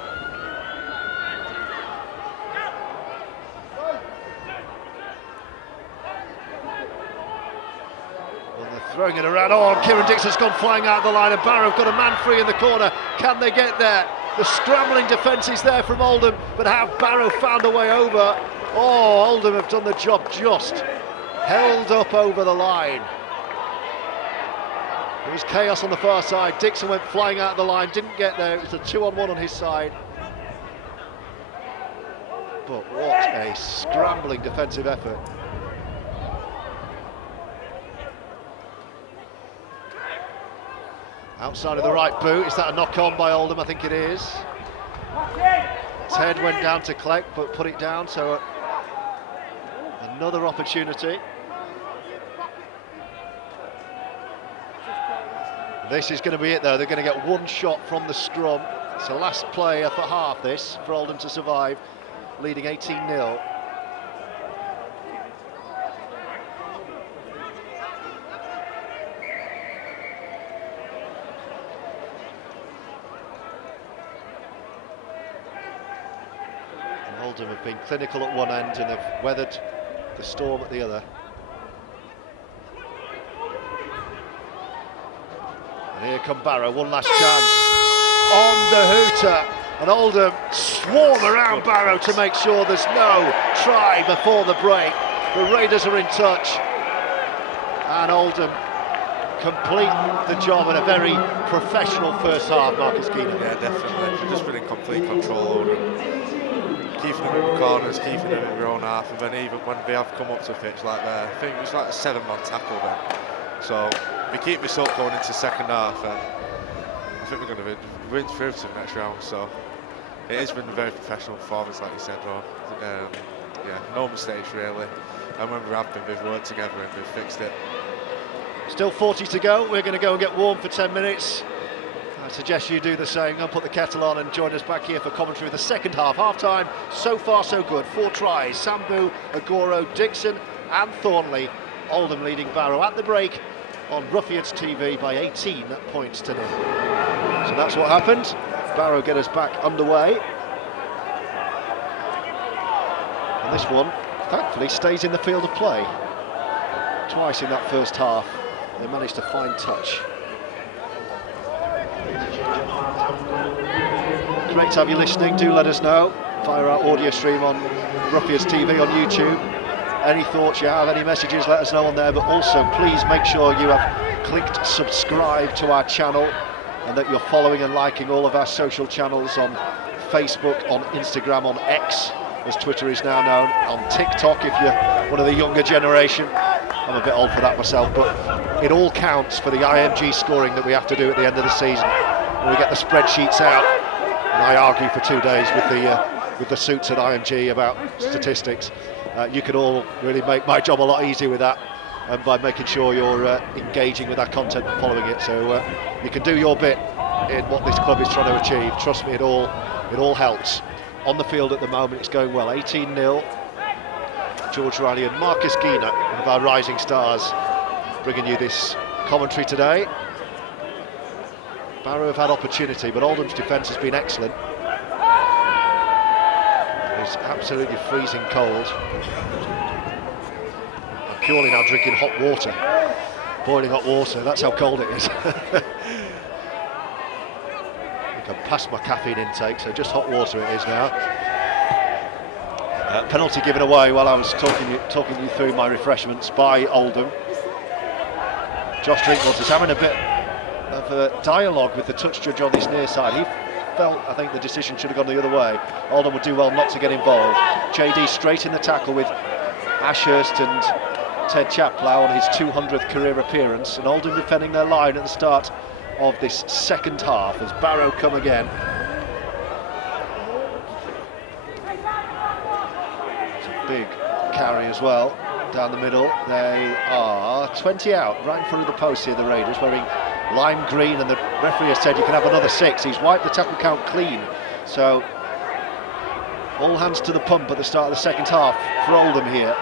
Throwing it around. Oh, Kieran Dixon's gone flying out of the line, and Barrow got a man free in the corner. Can they get there? The scrambling defence is there from Oldham, but have Barrow found a way over? Oh, Oldham have done the job just. Held up over the line. There was chaos on the far side. Dixon went flying out of the line, didn't get there. It was a 2-on-1 on his side. But what a scrambling defensive effort. Outside of the right boot, is that a knock-on by Oldham? I think it is. Ted went down to collect, but put it down, so another opportunity. This is going to be it though, they're going to get one shot from the scrum. It's the last play for half this, for Oldham to survive, leading 18-0. Oldham have been clinical at one end and have weathered the storm at the other. And here come Barrow, one last chance on the hooter, and Oldham swarm around Barrow to make sure there's no try before the break. The Raiders are in touch, and Oldham complete the job in a very professional first half. Marcus Keenan. Yeah, definitely. They've just been in complete control over them. Keeping them in the corners, keeping them in their own half, and then even when they have come up to the pitch like that, I think it was like a 7-man tackle then. So we keep this up going into second half, and I think we're going to win through to the next round. So it has been a very professional performance, like you said, though. Yeah, no mistakes really, and when we have been, we've worked together and we've fixed it. Still 40 to go. We're going to go and get warm for 10 minutes. I suggest you do the same. Go and put the kettle on and join us back here for commentary of the second half. Half-time, so far so good. 4 tries, Sambou, Agoro, Dixon and Thornley. Oldham leading Barrow at the break on Roughyeds TV by 18 points to 0. So that's what happened. Barrow get us back underway. And this one, thankfully, stays in the field of play. Twice in that first half, they managed to find touch. Great to have you listening. Do let us know via our audio stream on Roughyeds TV on YouTube. Any thoughts you have, any messages, let us know on there. But also, please make sure you have clicked subscribe to our channel and that you're following and liking all of our social channels on Facebook, on Instagram, on X, as Twitter is now known, on TikTok if you're one of the younger generation. I'm a bit old for that myself, but it all counts for the IMG scoring that we have to do at the end of the season. When we get the spreadsheets out, and I argue for 2 days with the suits at IMG about statistics. You can all really make my job a lot easier with that, and by making sure you're engaging with our content and following it. So you can do your bit in what this club is trying to achieve. Trust me, it all helps. On the field at the moment, it's going well. 18-0. George Riley and Marcus Gina, one of our rising stars, bringing you this commentary today. Barrow have had opportunity, but Oldham's defence has been excellent. It's absolutely freezing cold. I'm purely now drinking hot water, boiling hot water. That's how cold it is. I can pass my caffeine intake, so just hot water it is now. Penalty given away while I was talking you through my refreshments by Oldham. Josh Drinkwater's having a bit of a dialogue with the touch judge on his near side. He felt, I think, the decision should have gone the other way. Oldham would do well not to get involved. JD straight in the tackle with Ashurst and Ted Chaplow on his 200th career appearance, and Oldham defending their line at the start of this second half as Barrow come again. Big carry as well down the middle. They are 20 out, right in front of the post here, the Raiders, wearing lime green, and the referee has said you can have another 6. He's wiped the tackle count clean, so all hands to the pump at the start of the second half for Oldham here.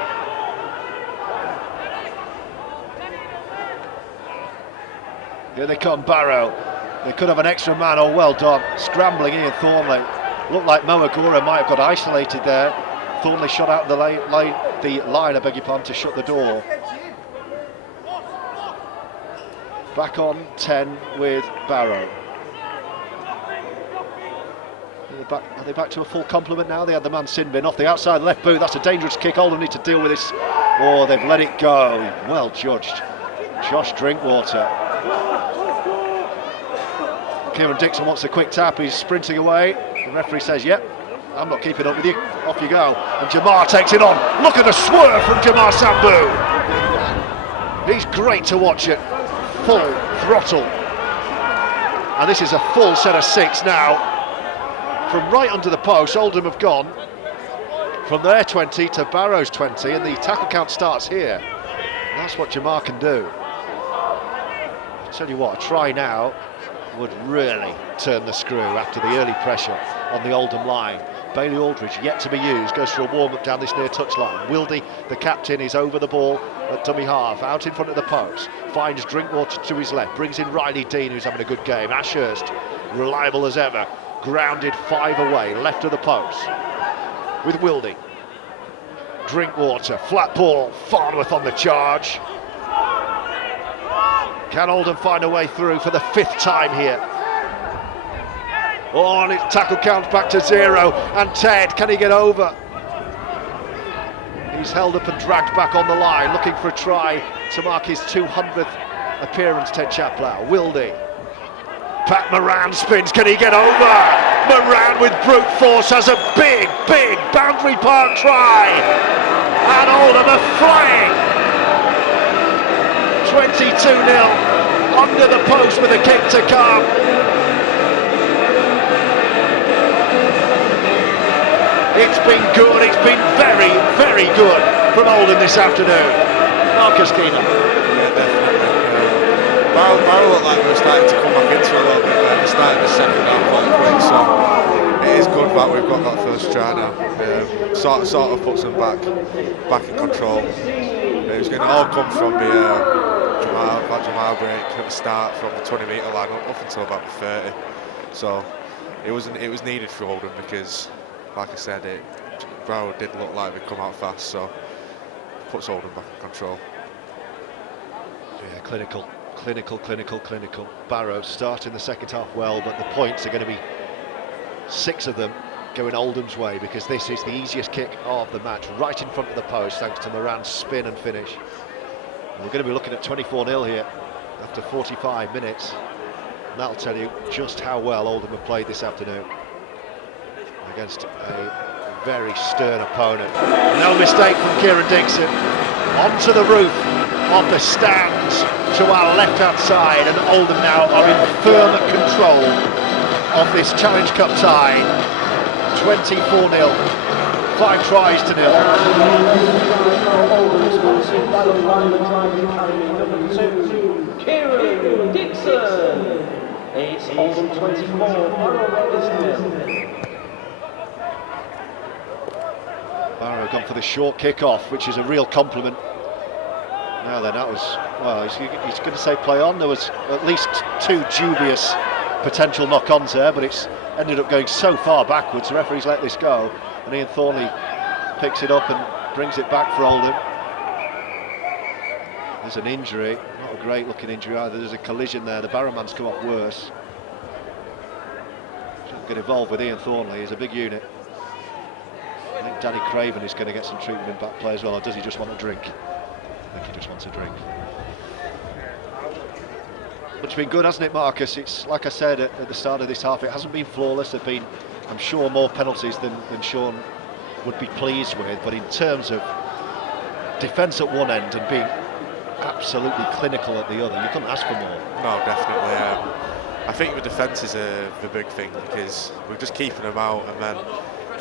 Here they come, Barrow. They could have an extra man. Oh, well done, scrambling in. Thornley looked like Mo Agoro might have got isolated there. Thornley shot out the line, I beg your pardon, to shut the door. back on 10 with Barrow. Are they back to a full complement now? They had the man Sinbin off the outside left boot. That's a dangerous kick. Oldham need to deal with this. Oh, they've let it go. Well judged. Josh Drinkwater. Kieran Dixon wants a quick tap. He's sprinting away. The referee says, yep, I'm not keeping up with you. Off you go. And Jamar takes it on. Look at the swerve from Jamar Sambou. He's great to watch at full throttle. And this is a full set of 6 now. From right under the post, Oldham have gone from their 20 to Barrow's 20, and the tackle count starts here. And that's what Jamar can do. I'll tell you what, a try now would really turn the screw after the early pressure on the Oldham line. Bailey Aldridge yet to be used, goes for a warm-up down this near touchline. Wildy, the captain, is over the ball at dummy half, out in front of the post, finds Drinkwater to his left, brings in Riley Dean, who's having a good game. Ashurst, reliable as ever, grounded 5 away, left of the post, with Wildy. Drinkwater, flat ball, Farnworth on the charge. Can Oldham find a way through for the 5th time here? Oh, and its tackle count back to 0, and Ted, can he get over? He's held up and dragged back on the line, looking for a try to mark his 200th appearance, Ted Chaplow. Wildy. Pat Moran spins, can he get over? Moran with brute force has a big boundary park try. And Oldham are flying. 22-0, under the post with a kick to come. It's been good, it's been very good from Oldham this afternoon. Marcus Keenan. Yeah, definitely. Barrow looked like we were starting to come back into a little bit there. We started the second half quite quick, so it is good that we've got that first try now. Sort of puts them back in control. It was going to all come from the Jamal break at the start from the 20-metre line up until about the 30. So it was needed for Oldham because, like I said, Barrow did look like they'd come out fast, so it puts Oldham back in control. Yeah, clinical. Barrow starting the second half well, but the points are going to be 6 of them going Oldham's way, because this is the easiest kick of the match, right in front of the post, thanks to Moran's spin and finish. And we're going to be looking at 24-0 here after 45 minutes. And that'll tell you just how well Oldham have played this afternoon against a very stern opponent. No mistake from Kieran Dixon. Onto the roof of the stands to our left-hand side, and Oldham now are in firm control of this Challenge Cup tie. 24-0, 5 tries to 0. Kieran Dixon. It's Oldham 24, Barrow Raiders 0. Barrow gone for the short kick-off, which is a real compliment. Now then, that was, well, he's going to say play on. There was at least 2 dubious potential knock-ons there, but it's ended up going so far backwards. The referee's let this go, and Ian Thornley picks it up and brings it back for Oldham. There's an injury, not a great looking injury either. There's a collision there. The Barrow man's come off worse. Shouldn't get involved with Ian Thornley. He's a big unit. I think Danny Craven is going to get some treatment in back play as well, or does he just want a drink? I think he just wants a drink. But it's been good, hasn't it, Marcus? It's like I said at the start of this half, it hasn't been flawless. There have been, I'm sure, more penalties than Sean would be pleased with, but in terms of defence at one end and being absolutely clinical at the other, you couldn't ask for more. No, definitely. I think the defence is the big thing, because we're just keeping them out, and then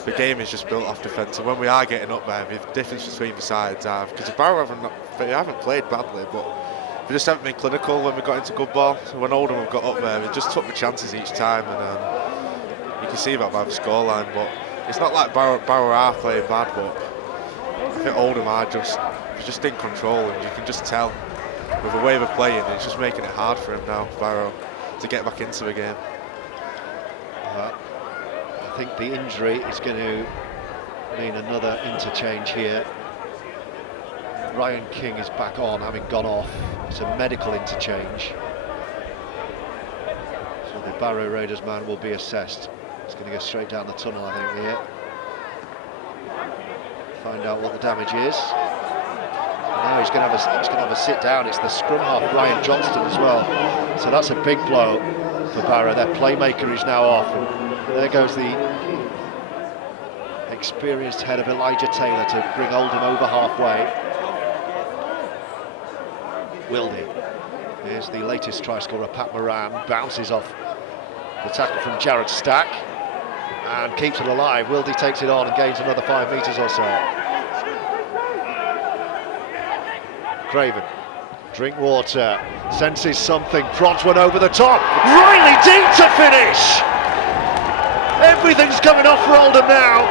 the game is just built off defence. And when we are getting up there, the difference between the sides are, because the Barrow haven't played badly, but they just haven't been clinical when we got into good ball. So when Oldham have got up there, they just took the chances each time, and you can see that by the scoreline. But it's not like Barrow are playing bad, but I think Oldham are just in control, and you can just tell with the way they're playing, it's just making it hard for him now, Barrow, to get back into the game. I think the injury is going to mean another interchange here. Ryan King is back on, having gone off. It's a medical interchange. So the Barrow Raiders man will be assessed. He's going to go straight down the tunnel, I think, here. Find out what the damage is. And now he's going to have a sit down. It's the scrum half, Ryan Johnston, as well. So that's a big blow for Barrow. Their playmaker is now off. And there goes the experienced head of Elijah Taylor to bring Oldham over halfway. Wildy. Here's the latest try scorer, Pat Moran, bounces off the tackle from Jared Stack and keeps it alive. Wildy takes it on and gains another 5 metres or so. Craven, Drinkwater, senses something, prods one over the top. Riley Dean to finish! Everything's coming off for Oldham now.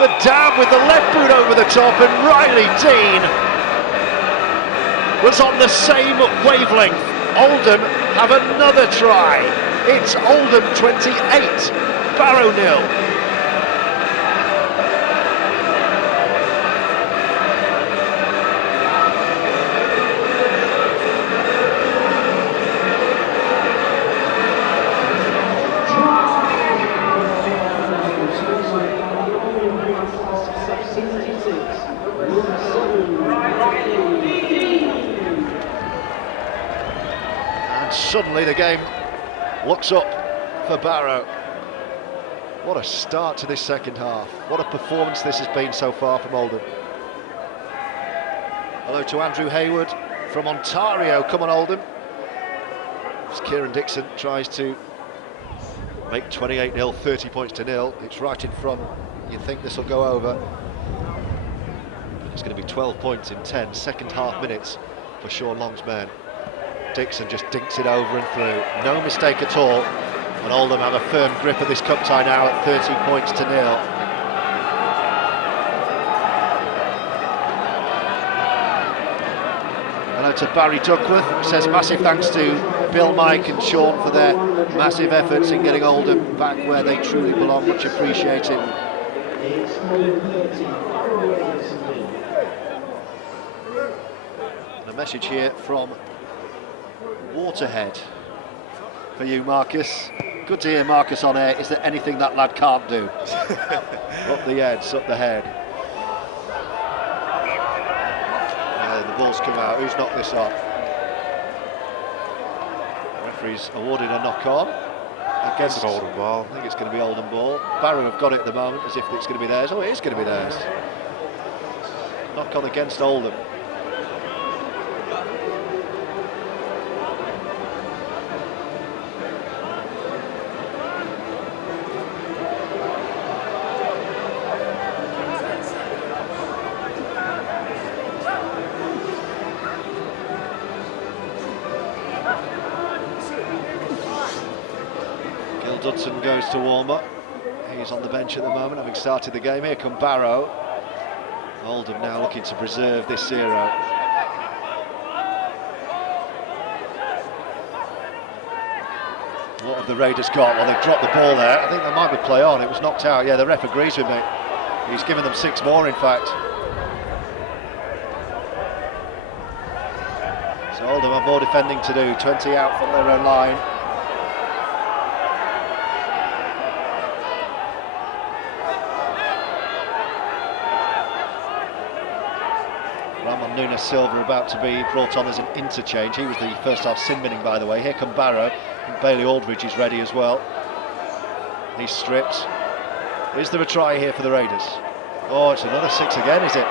The dab with the left boot over the top, and Riley Dean was on the same wavelength. Oldham have another try. It's Oldham 28, Barrow 0. Suddenly the game looks up for Barrow. What a start to this second half. What a performance this has been so far from Oldham. Hello to Andrew Hayward from Ontario. Come on, Oldham. As Kieran Dixon tries to make 28-0, 30 points to 0. It's right in front. You think this will go over. It's going to be 12 points in 10 second half minutes for Sean Long's men. Dixon just dinks it over and through. No mistake at all. And Oldham have a firm grip of this cup tie now at 30 points to 0. Hello to Barry Duckworth. Says massive thanks to Bill, Mike and Sean for their massive efforts in getting Oldham back where they truly belong. Much appreciated. And a message here from Waterhead for you, Marcus. Good to hear Marcus on air. Is there anything that lad can't do? Up the heads, up the head. The ball's come out. Who's knocked this off? Referee's awarded a knock on against Oldham ball. I think it's going to be Oldham ball. Barrow have got it at the moment as if it's going to be theirs. Oh, it is going to be theirs. Knock on against Oldham. Dudson goes to warm up. He's on the bench at the moment, having started the game. Here come Barrow. Oldham now looking to preserve this 0. What have the Raiders got? Well, they've dropped the ball there. I think there might be play on. It was knocked out. Yeah, the ref agrees with me. He's given them 6 more, in fact. So Oldham have more defending to do. 20 out from their own line. Nunes Silva about to be brought on as an interchange. He was the first half sin binning, by the way. Here come Barrow. And Bailey Aldridge is ready as well. He's stripped. Is there a try here for the Raiders? Oh, it's another 6 again, is it?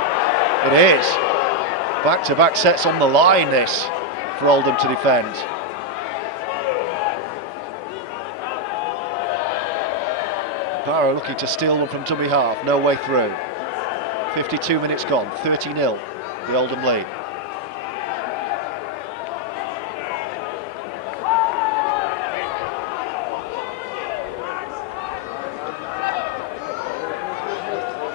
It is. Back-to-back sets on the line, this, for Oldham to defend. Barrow looking to steal one from dummy half. No way through. 52 minutes gone. 30-0. The Oldham lead.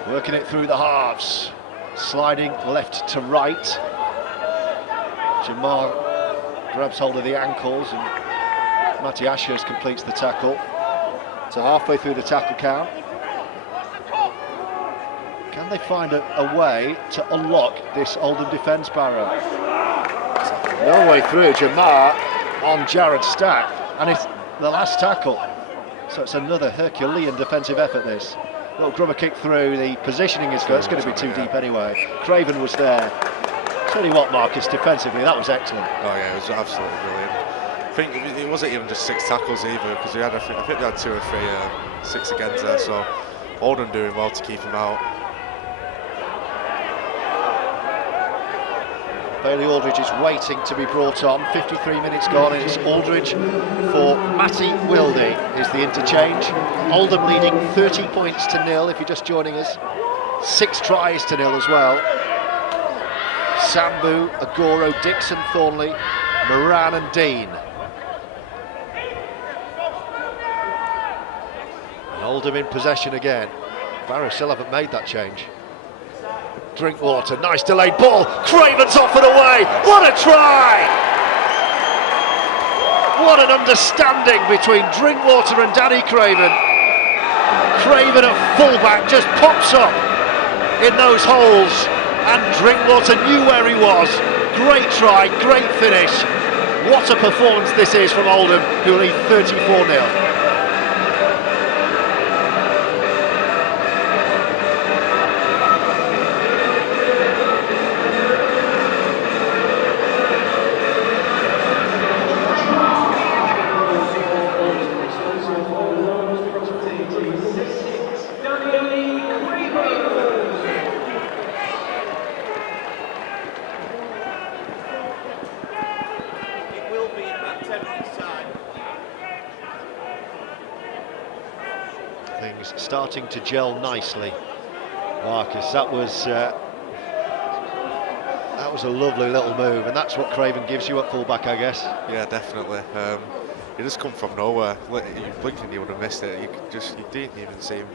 Working it through the halves. Sliding left to right. Jamar grabs hold of the ankles and Matty Ashurst completes the tackle. So halfway through the tackle count. Can they find a way to unlock this Oldham defence, Barrow? No way through. Jamar on Jared Stack, And it's the last tackle. So it's another Herculean defensive effort, this. Little grubber kick through, the positioning is good. It's going to be too deep anyway. Craven was there. Tell you what, Marcus, defensively, that was excellent. Oh yeah, it was absolutely brilliant. I think it wasn't even just 6 tackles either, because I think they had 2 or 3 6 against there, so Oldham doing well to keep him out. Bailey Aldridge is waiting to be brought on. 53 minutes gone, and it's Aldridge for Matty Wildy is the interchange. Oldham leading 30 points to 0 if you're just joining us. 6 tries to 0 as well. Sambou, Agoro, Dixon, Thornley, Moran and Dean. And Oldham in possession again. Barrow still haven't made that change. Drinkwater, nice delayed ball. Craven's off and away. What a try! What an understanding between Drinkwater and Danny Craven. Craven at fullback just pops up in those holes, and Drinkwater knew where he was. Great try, great finish. What a performance this is from Oldham, who lead 34-0. Things starting to gel nicely. Marcus, that was a lovely little move, and that's what Craven gives you at fullback, I guess. Yeah, definitely. He just come from nowhere. You blinked and you would have missed it. You didn't even see him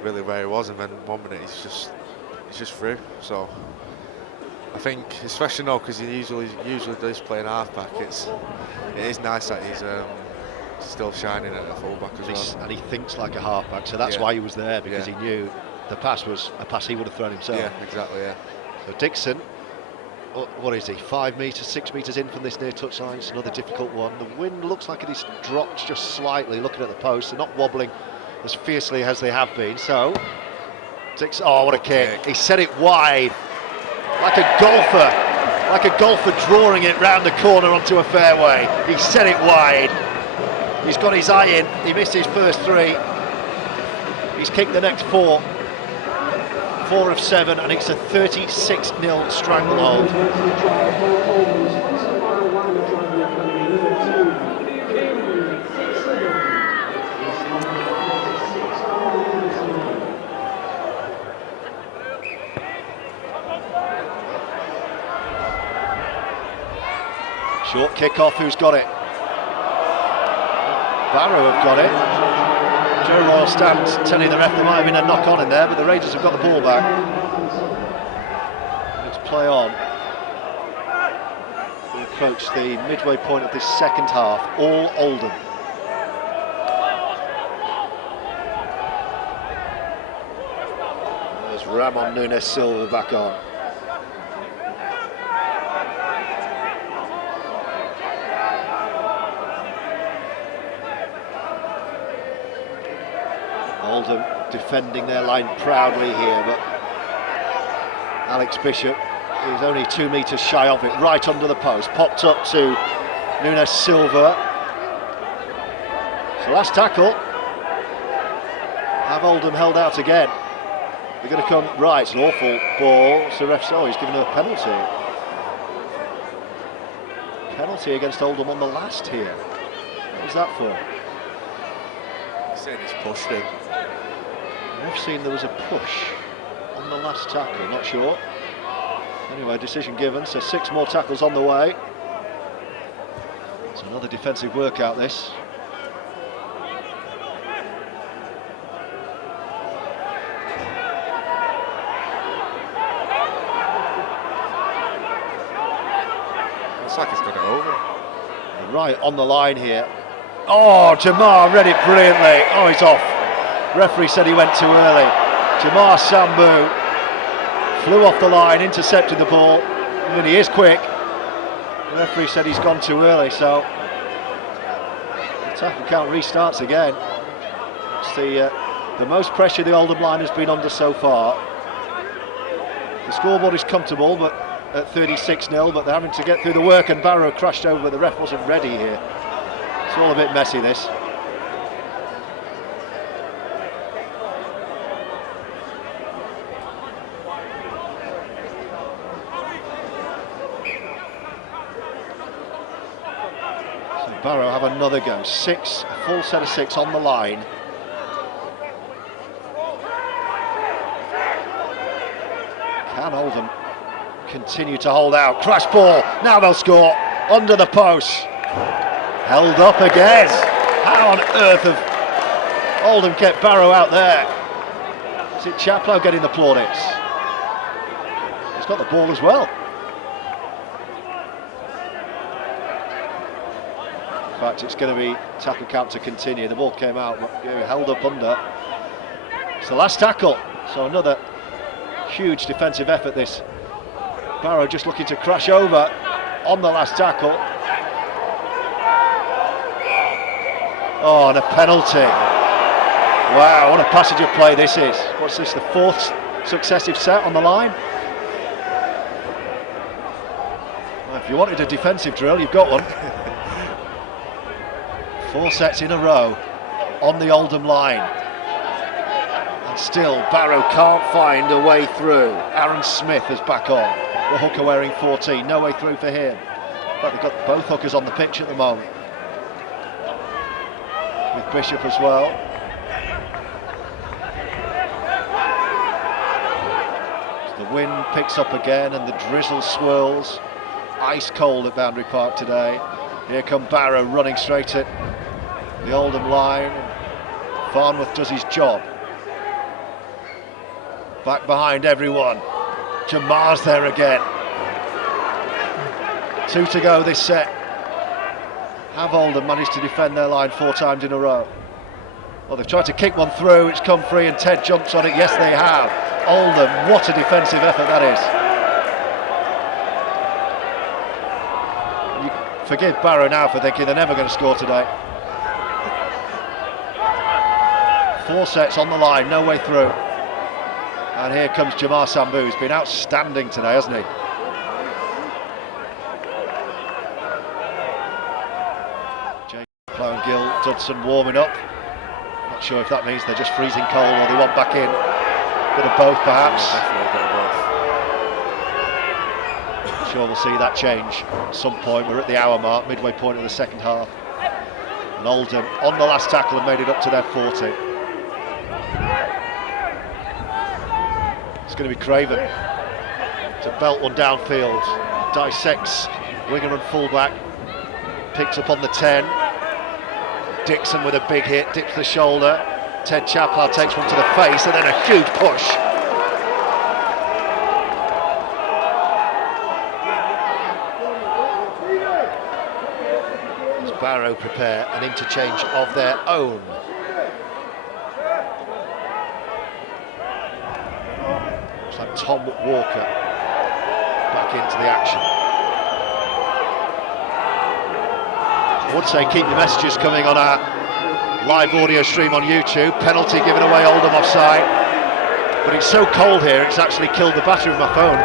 really where he was, and then 1 minute he's just through. So I think, especially now, because he usually does play in half-back, it is nice that he's still shining at a fullback as well. And he thinks like a halfback, so that's why he was there, because he knew the pass was a pass he would have thrown himself. Yeah, exactly, yeah. So Dixon, what is he, 5 metres, 6 metres in from this near touchline? It's another difficult one. The wind looks like it has dropped just slightly, looking at the post. They're not wobbling as fiercely as they have been. So Dixon, oh, what a kick. He set it wide, like a golfer drawing it round the corner onto a fairway. He set it wide. He's got his eye in. He missed his first 3. He's kicked the next 4. 4 of 7, and it's a 36-0 stranglehold. Short kick-off, who's got it? Barrow have got it. Joe Royal stands telling the ref there might have been a knock-on in there, but the Rangers have got the ball back. Let's play on. We approach the midway point of this second half, all Oldham. There's Ramon Nunes Silva back on. Oldham defending their line proudly here, but Alex Bishop is only 2 metres shy of it, right under the post, popped up to Nunes Silva. So last tackle. Have Oldham held out again? They're going to come, right, it's an awful ball. So the ref, he's given a penalty. Penalty against Oldham on the last here. What was that for? He's saying he's pushed him. I've seen there was a push on the last tackle, not sure. Anyway, decision given, so 6 more tackles on the way. It's another defensive workout, this. Looks like he's got it over. Right on the line here. Oh, Jamar read it brilliantly. Oh, he's off. Referee said he went too early. Jamar Sambou flew off the line, intercepted the ball. I mean, he is quick. The referee said he's gone too early, so Tackle count restarts again. It's the most pressure the Oldham line has been under so far. The scoreboard is comfortable, but at 36-0, but they're having to get through the work, and Barrow crashed over, but the ref wasn't ready here. It's all a bit messy, this. So Barrow have another go. Six, a full set of 6 on the line. Can Oldham continue to hold out? Crash ball, now they'll score, under the post. Held up again. How on earth have Oldham kept Barrow out there? Is it Chaplow getting the plaudits? He's got the ball as well. In fact, it's going to be tackle count to continue. The ball came out, held up under. It's the last tackle, so another huge defensive effort this. Barrow just looking to crash over on the last tackle. Oh, and a penalty. Wow, what a passage of play this is. What's this, the 4th successive set on the line? Well, if you wanted a defensive drill, you've got one. 4 sets in a row on the Oldham line. And still, Barrow can't find a way through. Aaron Smith is back on. The hooker wearing 14, no way through for him. But they've got both hookers on the pitch at the moment. With Bishop as well. So the wind picks up again and the drizzle swirls. Ice cold at Boundary Park today. Here come Barrow running straight at the Oldham line. Farnworth does his job. Back behind everyone. Jamar's there again. 2 to go this set. Have Oldham managed to defend their line 4 times in a row? Well, they've tried to kick one through, it's come free and Ted jumps on it. Yes, they have. Oldham, what a defensive effort that is. You forgive Barrow now for thinking they're never going to score today. 4 sets on the line, no way through. And here comes Jamar Sambou, who's been outstanding today, hasn't he? Chaplow and Gill, Dudson warming up. Not sure if that means they're just freezing cold or they want back in. Bit of both, perhaps. I'm sure we'll see that change at some point. We're at the hour mark, midway point of the second half. And Oldham on the last tackle and made it up to their 40. It's going to be Craven to belt one downfield, dissects winger and fullback, picks up on the 10. Dixon with a big hit, dips the shoulder. Ted Chaplow takes one to the face and then a huge push. As Barrow prepare an interchange of their own. Like Tom Walker back into the action. I would say keep your messages coming on our live audio stream on YouTube. Penalty given away, Oldham offside. But it's so cold here, it's actually killed the battery of my phone.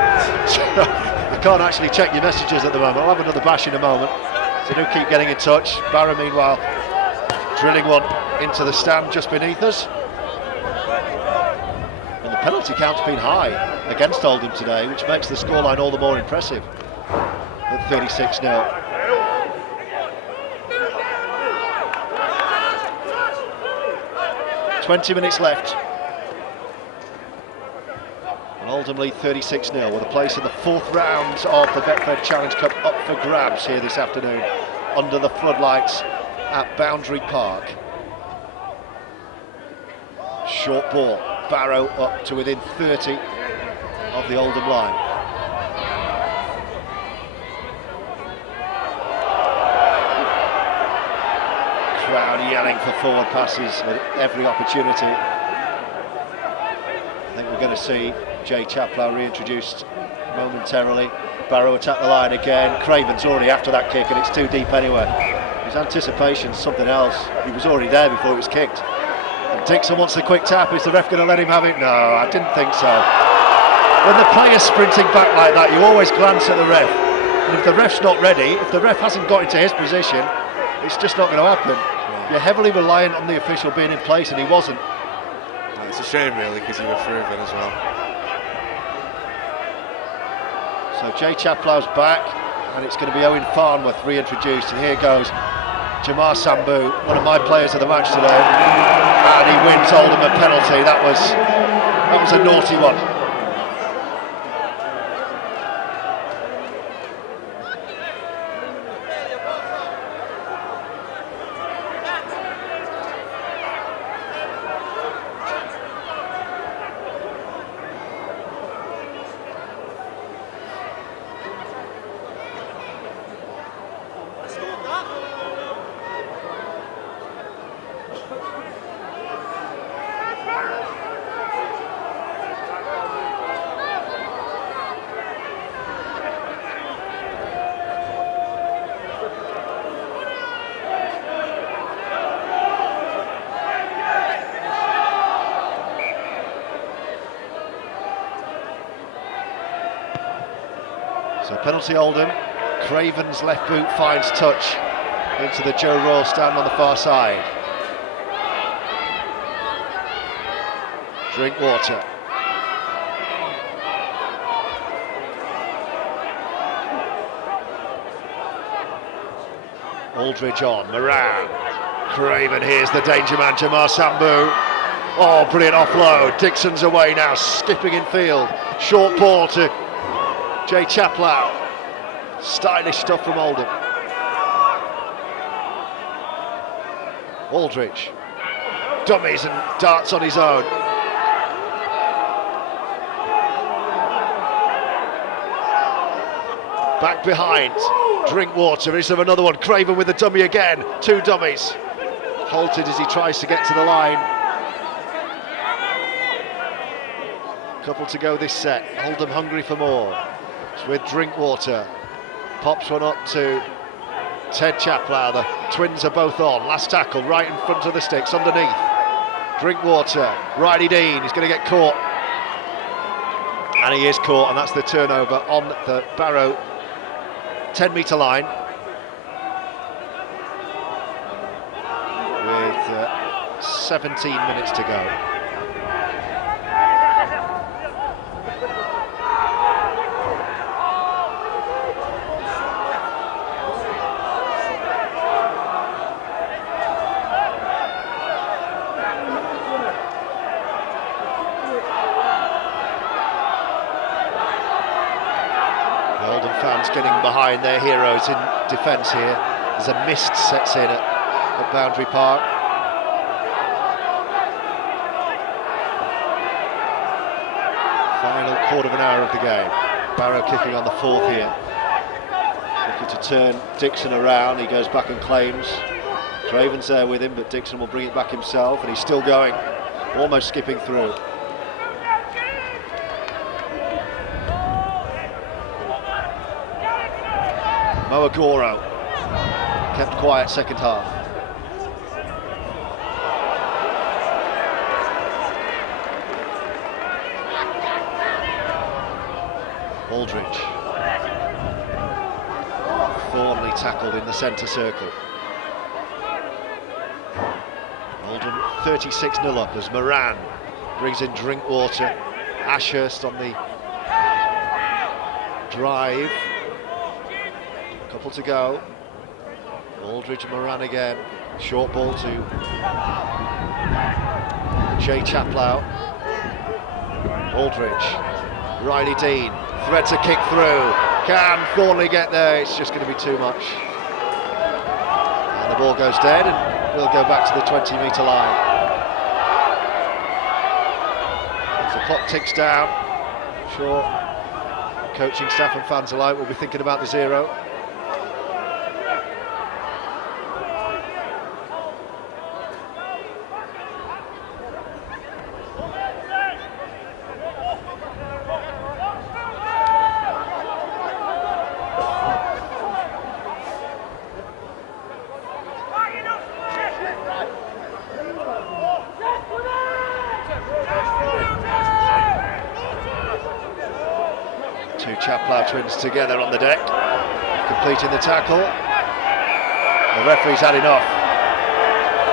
So I can't actually check your messages at the moment. I'll have another bash in a moment. So do keep getting in touch. Barrow meanwhile drilling one into the stand just beneath us. And the penalty count's been high against Oldham today, which makes the scoreline all the more impressive at 36-0. "20 minutes left. And Oldham lead 36-0 with a place in the 4th round of the Betfred Challenge Cup up for grabs here this afternoon under the floodlights at Boundary Park. Short ball, Barrow up to within 30 of the Oldham line. Crowd yelling for forward passes at every opportunity. I think we're going to see Jay Chaplow reintroduced momentarily. Barrow attack the line again. Craven's already after that kick and it's too deep anyway. He's His anticipation's something else. He was already there before it was kicked. And Dixon wants the quick tap. Is the ref going to let him have it? No, I didn't think so. When the player's sprinting back like that, you always glance at the ref. And if the ref's not ready, if the ref hasn't got into his position, it's just not going to happen. You're heavily reliant on the official being in place, and he wasn't. It's a shame, really, because he was proven as well. So Jay Chaplow's back, and it's going to be Owen Farnworth reintroduced, and here goes Jamar Sambou, one of my players of the match today, and he wins Oldham a penalty. That was a naughty one. So penalty Oldham. Craven's left boot finds touch into the Joe Royal stand on the far side. Drinkwater. Aldridge on, Moran. Craven, here's the danger man, Jamar Sambou. Oh, brilliant offload. Dixon's away now, skipping in field. Short ball to Jay Chaplow. Stylish stuff from Oldham. Aldridge. Dummies and darts on his own. Back behind. Drinkwater. Is there another one? Craven with the dummy again. Two dummies. Halted as he tries to get to the line. Couple to go this set. Oldham hungry for more. It's with Drinkwater. Pops one up to Ted Chaplow. The twins are both on. Last tackle right in front of the sticks, underneath. Drinkwater. Riley Dean. He's going to get caught. And he is caught, and that's the turnover on the Barrow 10-metre line. With 17 minutes to go. Fans getting behind their heroes in defence here as a mist sets in at Boundary Park. Final quarter of an hour of the game. Barrow kicking on the fourth here. Looking to turn Dixon around, he goes back and claims. Craven's there with him, but Dixon will bring it back himself, and he's still going, almost skipping through. Agoro kept quiet second half. Aldridge. Thornley tackled in the centre circle. Oldham 36-0 up as Moran brings in Drinkwater. Ashurst on the drive. Couple to go. Aldridge and Moran again. Short ball to Jay Chaplow. Aldridge. Riley Dean threads a kick through. Can Thornley get there? It's just going to be too much. And the ball goes dead, and we'll go back to the 20-metre line. As the clock ticks down, I'm sure coaching staff and fans alike will be thinking about the zero. Chaplow twins together on the deck, completing the tackle. The referee's had enough.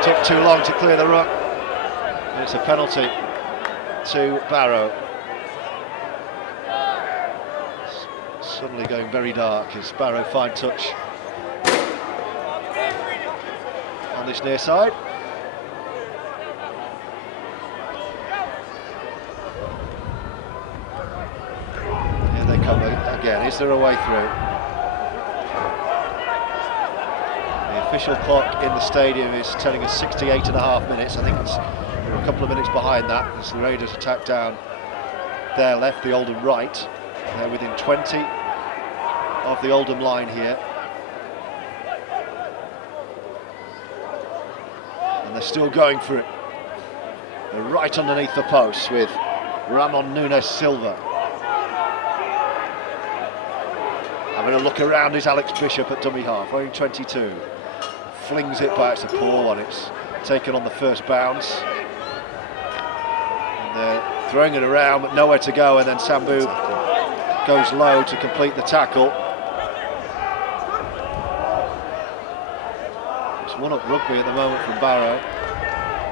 Took too long to clear the ruck, and it's a penalty to Barrow. It's suddenly going very dark as Barrow fine touch on this near side. Here they come again. Is there a way through? The official clock in the stadium is telling us 68.5 minutes. I think we're a couple of minutes behind that as the Raiders attack down their left, the Oldham right. They're within 20 of the Oldham line here. And they're still going for it. They're right underneath the post with Ramon Nunes Silva. Having a look around is Alex Bishop at dummy half, wearing 22. Flings it back, it's a poor one, it's taken on the first bounce. And they're throwing it around but nowhere to go, and then Sambou goes low to complete the tackle. It's one-up rugby at the moment from Barrow.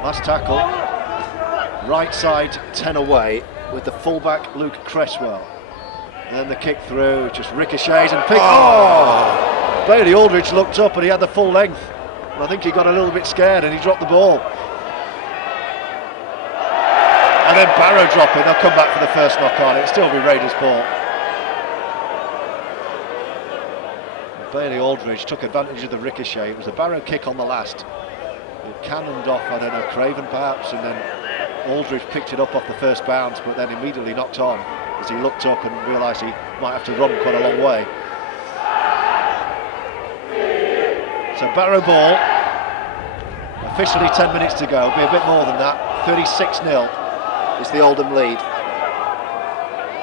Last tackle, right side 10 away with the fullback Luke Cresswell. And then the kick through, just ricochets and picked. Oh! Bailey Aldridge looked up and he had the full length. And I think he got a little bit scared and he dropped the ball. And then Barrow dropping, they'll come back for the first knock on. It'll still be Raiders' ball. Bailey Aldridge took advantage of the ricochet. It was a Barrow kick on the last. It cannoned off, I don't know, Craven perhaps, and then Aldridge picked it up off the first bounce, but then immediately knocked on as he looked up and realised he might have to run quite a long way. So Barrow ball, officially 10 minutes to go, be a bit more than that. 36-0 is the Oldham lead.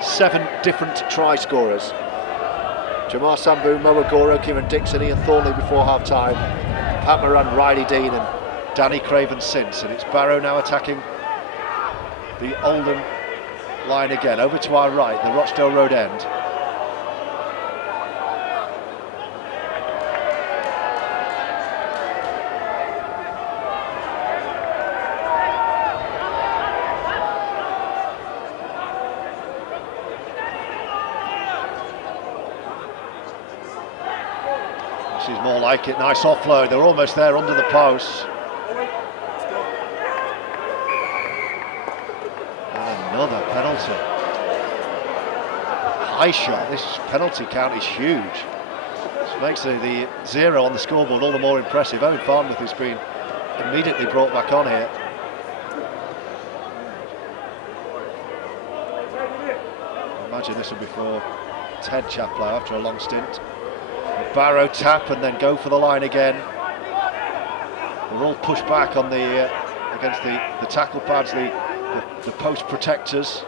7 different try scorers. Jamar Sambou, Mo Agoro, Kieran Dixon, Ian Thornley before half-time, Pat Moran, Riley Dean and Danny Craven since. And it's Barrow now attacking the Oldham line again, over to our right, the Rochdale Road end. This is more like it, nice offload, they're almost there under the post. And another penalty. High shot, this penalty count is huge. This makes the 0 on the scoreboard all the more impressive. Owen Farnworth has been immediately brought back on here. I imagine this will be for Ted Chaplow after a long stint. Barrow tap and then go for the line again. They're all pushed back on the against the tackle pads, the post protectors,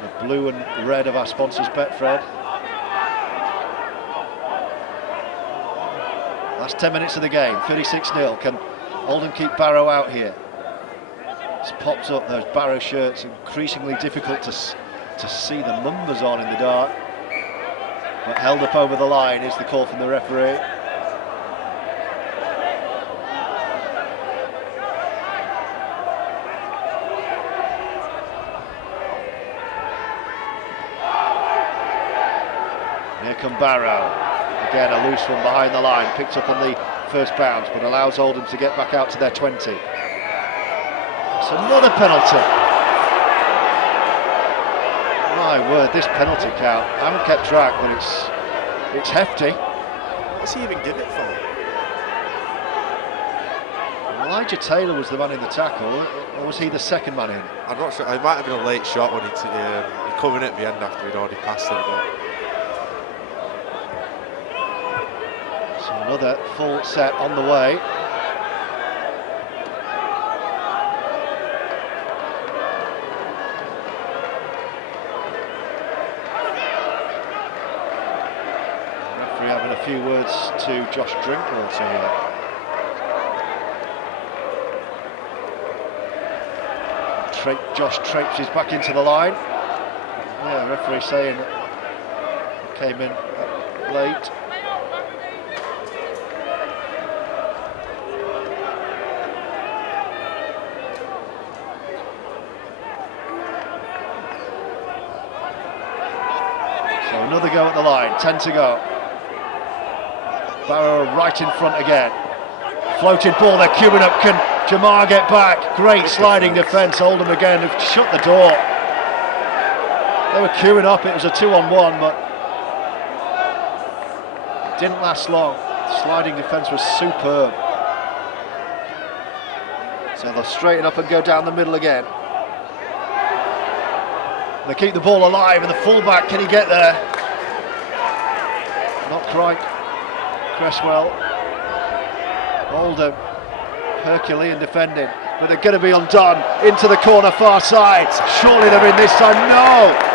the blue and red of our sponsors Betfred. Last 10 minutes of the game, 36-0. Can Oldham keep Barrow out here? It's popped up, those Barrow shirts, increasingly difficult to see the numbers on in the dark. But held up over the line is the call from the referee. Here come Barrow. Again, a loose one behind the line, picked up on the first bounce, but allows Oldham to get back out to their 20. It's another penalty. My word, this penalty count, I haven't kept track, but it's hefty. What's he even give it for? Elijah Taylor was the man in the tackle, or was he the second man in? I'm not sure, it might have been a late shot when he coming at the end after he'd already passed it. But so another full set on the way. Having a few words to Josh Drinkwater here. Josh traipses back into the line. Yeah, referee saying that came in late. So another go at the line, 10 to go. Barrow right in front again. Floating ball, they're queuing up. Can Jamar get back? Great sliding defence. Oldham again have shut the door. They were queuing up, it was a 2-on-1, but it didn't last long. The sliding defence was superb. So they'll straighten up and go down the middle again. They keep the ball alive, and the fullback, can he get there? Not quite. Cresswell. Oldham, Herculean defending, but they're going to be undone. Into the corner, far side. Surely they're in this time. No!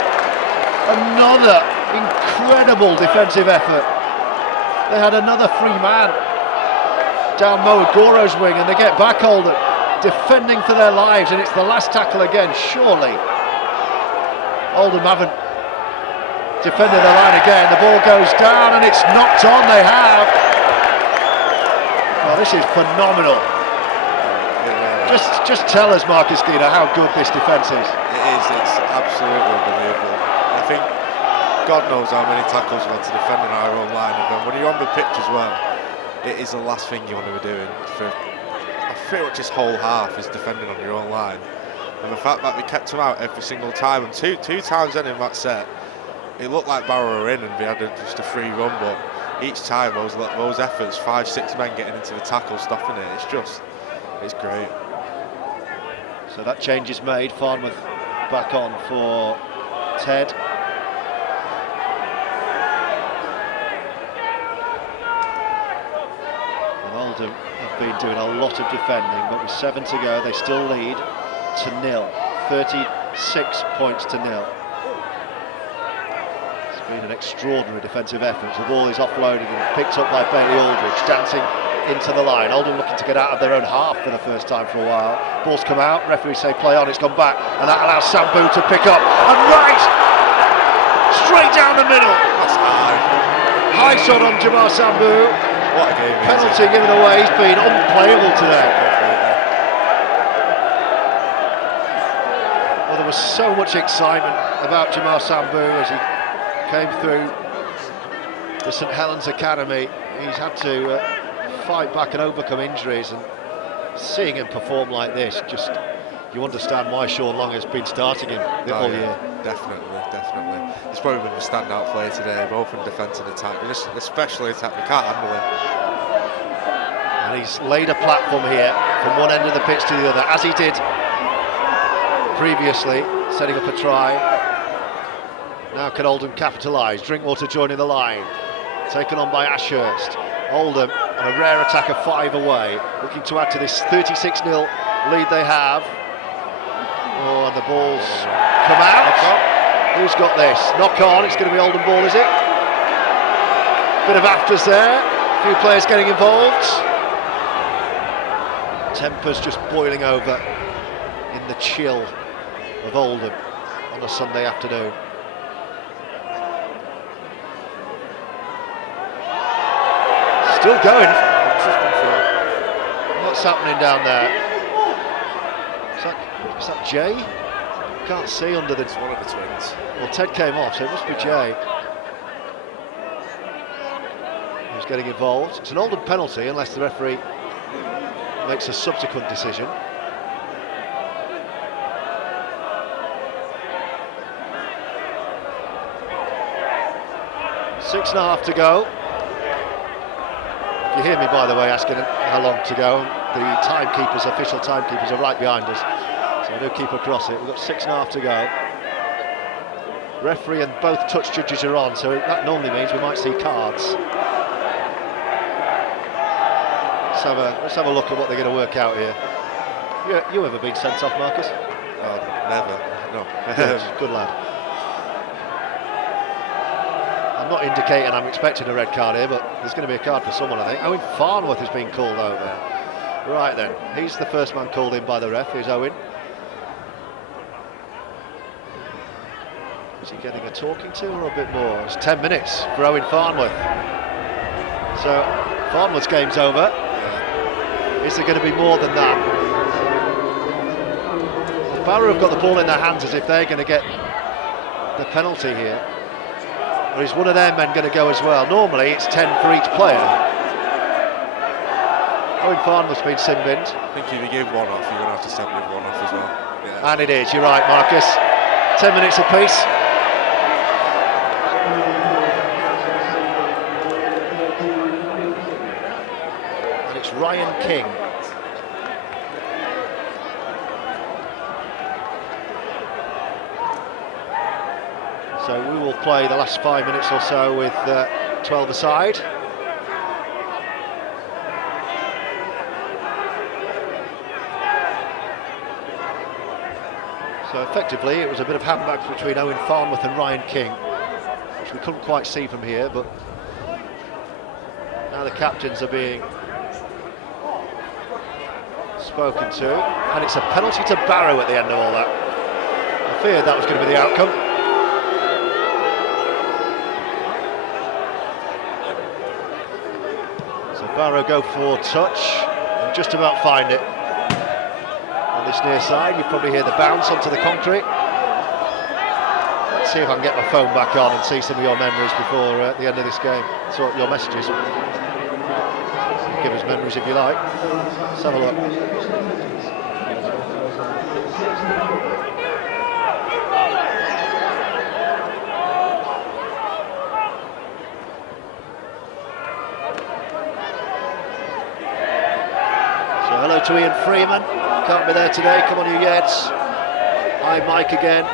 Another incredible defensive effort. They had another free man down Agoro's wing, and they get back Oldham, defending for their lives, and it's the last tackle again. Surely Oldham haven't defended the line again. The ball goes down and it's knocked on. They have. Oh, this is phenomenal. Just tell us, Marcus Gina, how good this defence is. It is. It's absolutely unbelievable. I think God knows how many tackles we had to defend in our own line, and then when you're on the pitch as well, it is the last thing you want to be doing for pretty much this whole half is defending on your own line. And the fact that we kept them out every single time, and two times then in that set, it looked like Barrow were in and we had just a free run, but each time those efforts, 5-6 men getting into the tackle, stopping it, it's great. So that change is made. Farnworth back on for Ted. And Oldham have been doing a lot of defending, but with 7 to go, they still lead to 0. 36 points to 0. It's been an extraordinary defensive effort. The ball is offloaded and picked up by Bailey Aldridge, dancing into the line. Oldham looking to get out of their own half for the first time for a while. Ball's come out, referees say play on, it's gone back, and that allows Sambou to pick up, and right! Straight down the middle! That's high. High shot on Jamar Sambou. What a game. Penalty given away, he's been unplayable today. Well, there was so much excitement about Jamar Sambou as he came through the St Helens Academy. He's had to fight back and overcome injuries, and seeing him perform like this, just you understand why Sean Long has been starting him all year. Definitely. He's probably been the standout player today, both in defence and attack, and especially attack. We can't handle him. And he's laid a platform here from one end of the pitch to the other, as he did previously, setting up a try. Now can Oldham capitalise? Drinkwater joining the line, taken on by Ashurst. Oldham on a rare attack of 5 away, looking to add to this 36-0 lead they have. Oh, and the ball's come out. Who's got this? Knock on, it's going to be Oldham ball, is it? Bit of afters there, a few players getting involved. Tempers just boiling over in the chill of Oldham on a Sunday afternoon. Still going. What's happening down there? Is that Jay? Can't see under the... It's one of the twins. Well, Ted came off, so it must be Jay. Who's getting involved. It's an Oldham penalty unless the referee makes a subsequent decision. Six and a half to go. If you hear me, by the way, asking how long to go, the timekeepers, official timekeepers, are right behind us, so I do keep across it. We've got 6.5 to go. Referee and both touch judges are on, so that normally means we might see cards. Let's have a look at what they're going to work out here. You ever been sent off, Marcus? Oh, never. No. Good lad. I'm not indicating I'm expecting a red card here, but there's going to be a card for someone, I think. Owen Farnworth has been called over. Right then, he's the first man called in by the ref, is Owen. Is he getting a talking to or a bit more? It's 10 minutes for Owen Farnworth. So Farnworth's game's over. Is there going to be more than that? Barrow have got the ball in their hands as if they're going to get the penalty here. Or is one of their men going to go as well? Normally it's 10 for each player. Owen Farnworth's been sin-binned. I think if you give one off, you're going to have to send with one off as well. Yeah. And it is, you're right, Marcus. 10 minutes apiece. And it's Ryan King. So we will play the last 5 minutes or so with 12 aside. So effectively it was a bit of handbags between Owen Farnworth and Ryan King, which we couldn't quite see from here, but now the captains are being spoken to, and it's a penalty to Barrow at the end of all that. I feared that was going to be the outcome. So Barrow go for touch and just about find it. On this near side, you probably hear the bounce onto the concrete. Let's see if I can get my phone back on and see some of your memories before the end of this game. Sort your messages. Give us memories if you like. Let's have a look. So hello to Ian Freeman. Can't be there today, come on you Yeds. Hi Mike again.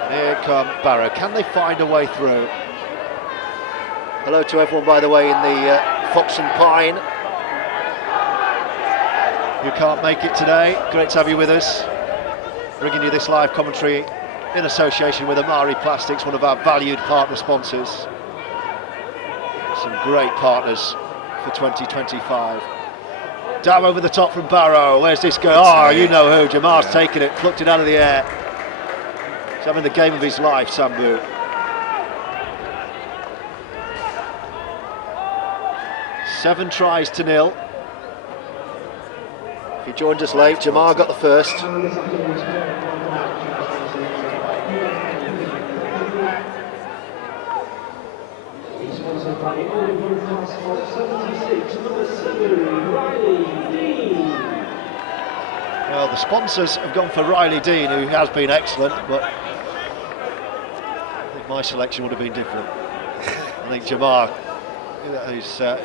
And here come Barrow. Can they find a way through? Hello to everyone, by the way, in the Fox and Pine who can't make it today. Great to have you with us. Bringing you this live commentary in association with Amari Plastics, one of our valued partner sponsors. Some great partners for 2025. Down over the top from Barrow. Where's this go? Oh, you know who. Jamar's taken it, plucked it out of the air. He's having the game of his life, Sambou. Seven tries to nil. If you joined us late, Jamar got the first. Well, the sponsors have gone for Riley Dean, who has been excellent, but I think my selection would have been different. I think Jamar,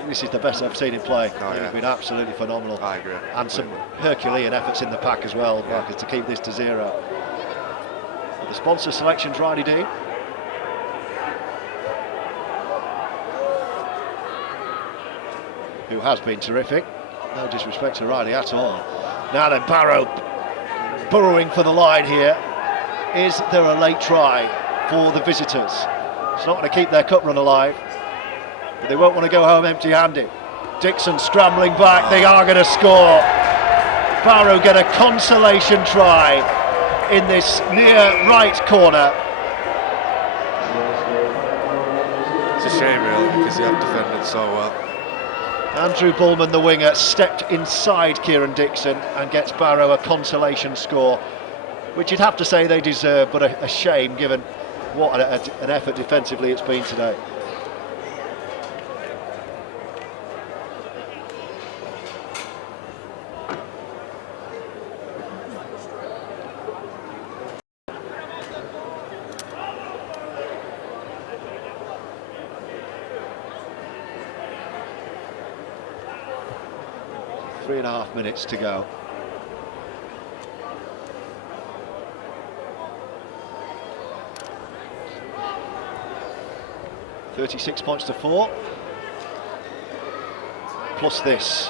this is the best I've seen him play. He's been absolutely phenomenal. I agree. And some Herculean efforts in the pack as well, Marcus, to keep this to 0. But the sponsor selection's Riley Dean. Who has been terrific. No disrespect to Riley at all. Now then, Barrow burrowing for the line here. Is there a late try for the visitors? It's not going to keep their cup run alive, but they won't want to go home empty-handed. Dixon scrambling back, they are going to score. Barrow get a consolation try in this near right corner. It's a shame really, because they have defended so well. Andrew Bulman, the winger, stepped inside Kieran Dixon and gets Barrow a consolation score, which you'd have to say they deserve, but a shame given what an effort defensively it's been today. Three and a half minutes to go. £36 points to 4. Plus this.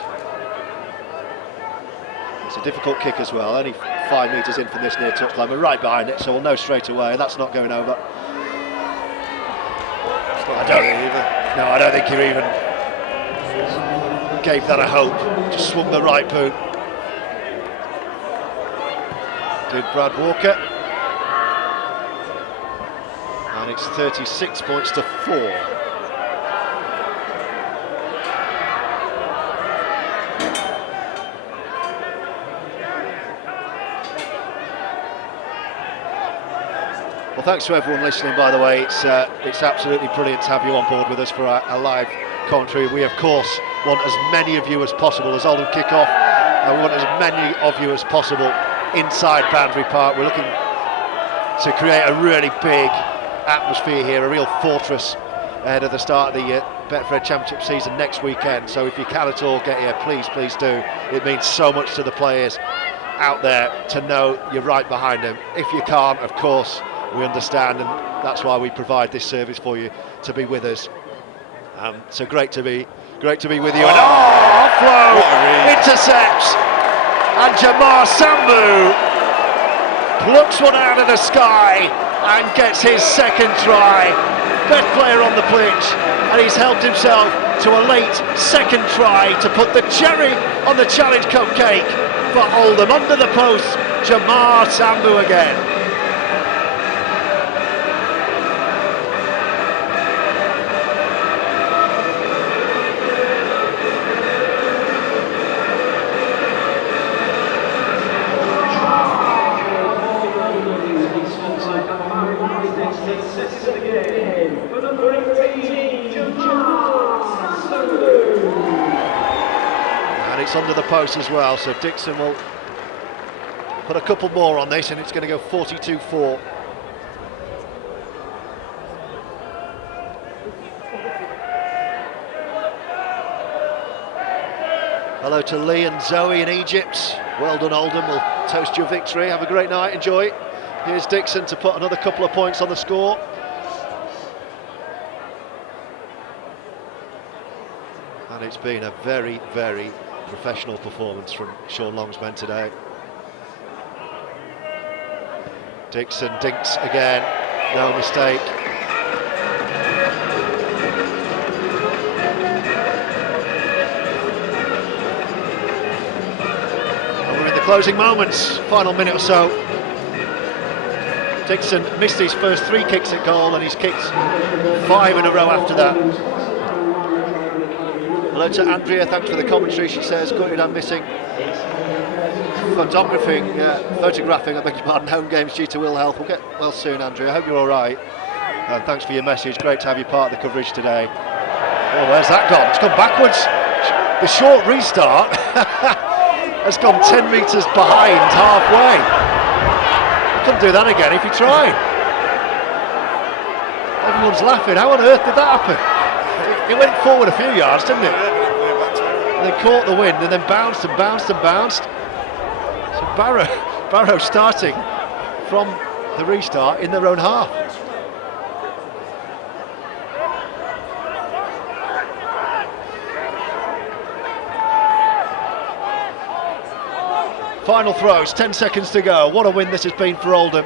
It's a difficult kick as well, only 5 metres in from this near touchline. We're right behind it, so we'll know straight away. That's not going over. I don't think you're even. gave that a hope, just swung the right boot. Did Brad Walker. And it's 36 points to 4. Well, thanks to everyone listening, by the way. It's absolutely brilliant to have you on board with us for our live commentary. We, of course, want as many of you as possible as Oldham kick off, and we want as many of you as possible inside Boundary Park. We're looking to create a really big atmosphere here, a real fortress ahead of the start of the Betfred Championship season next weekend. So if you can at all get here, please do. It means so much to the players out there to know you're right behind them. If you can't, of course, we understand, and that's why we provide this service for you, to be with us. So great to be with you. And offload, intercepts, and Sambou plucks one out of the sky and gets his second try. Best player on the pitch, and he's helped himself to a late second try to put the cherry on the Challenge Cup cake for Oldham. Under the post, Sambou again. And it's under the post as well, so Dixon will put a couple more on this, and it's going to go 42-4. Hello to Lee and Zoe in Egypt. Well done, Oldham. We'll toast your victory. Have a great night. Enjoy. Here's Dixon to put another couple of points on the score. And it's been a very, very professional performance from Sean Long's men today. Dixon dinks again, no mistake. And we're in the closing moments, final minute or so. Dixon missed his first 3 kicks at goal, and he's kicked 5 in a row after that. Hello to Andrea, thanks for the commentary. She says, gutted I'm missing photographing, I beg your pardon, home games due to ill health. We'll get well soon, Andrea. I hope you're all right. And thanks for your message. Great to have you part of the coverage today. Oh, where's that gone? It's gone backwards. The short restart has gone 10 metres behind halfway. You couldn't do that again if you tried. Everyone's laughing. How on earth did that happen? It went forward a few yards, didn't it? And then caught the wind and then bounced and bounced and bounced. So Barrow starting from the restart in their own half. Final throws, 10 seconds to go. What a win this has been for Oldham.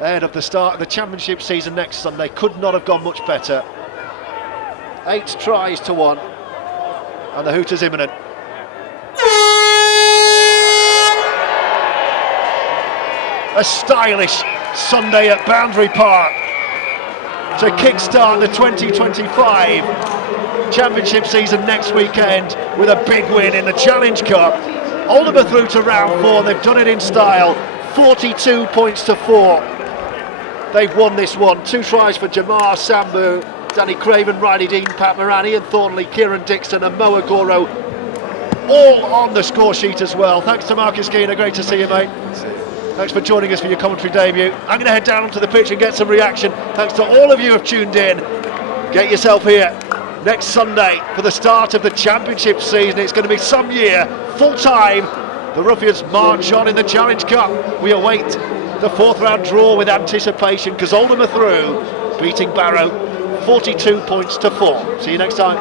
Ahead of the start of the Championship season next Sunday. Could not have gone much better. 8 tries to 1, and the Hooters imminent. A stylish Sunday at Boundary Park to kickstart the 2025 Championship season next weekend with a big win in the Challenge Cup. Oldham are through to round 4, they've done it in style, 42 points to 4. They've won this one. 2 tries for Sambou, Danny Craven, Riley Dean, Pat Moran, Ian Thornley, Kieran Dixon and Agoro, all on the score sheet as well. Thanks to Marcus Skeena, great to see you, mate. Thanks for joining us for your commentary debut. I'm going to head down onto the pitch and get some reaction. Thanks to all of you who have tuned in. Get yourself here next Sunday for the start of the Championship season. It's going to be some year, full time. The Roughyeds march on in the Challenge Cup. We await the 4th round draw with anticipation because Oldham are through, beating Barrow 42 points to 4. See you next time.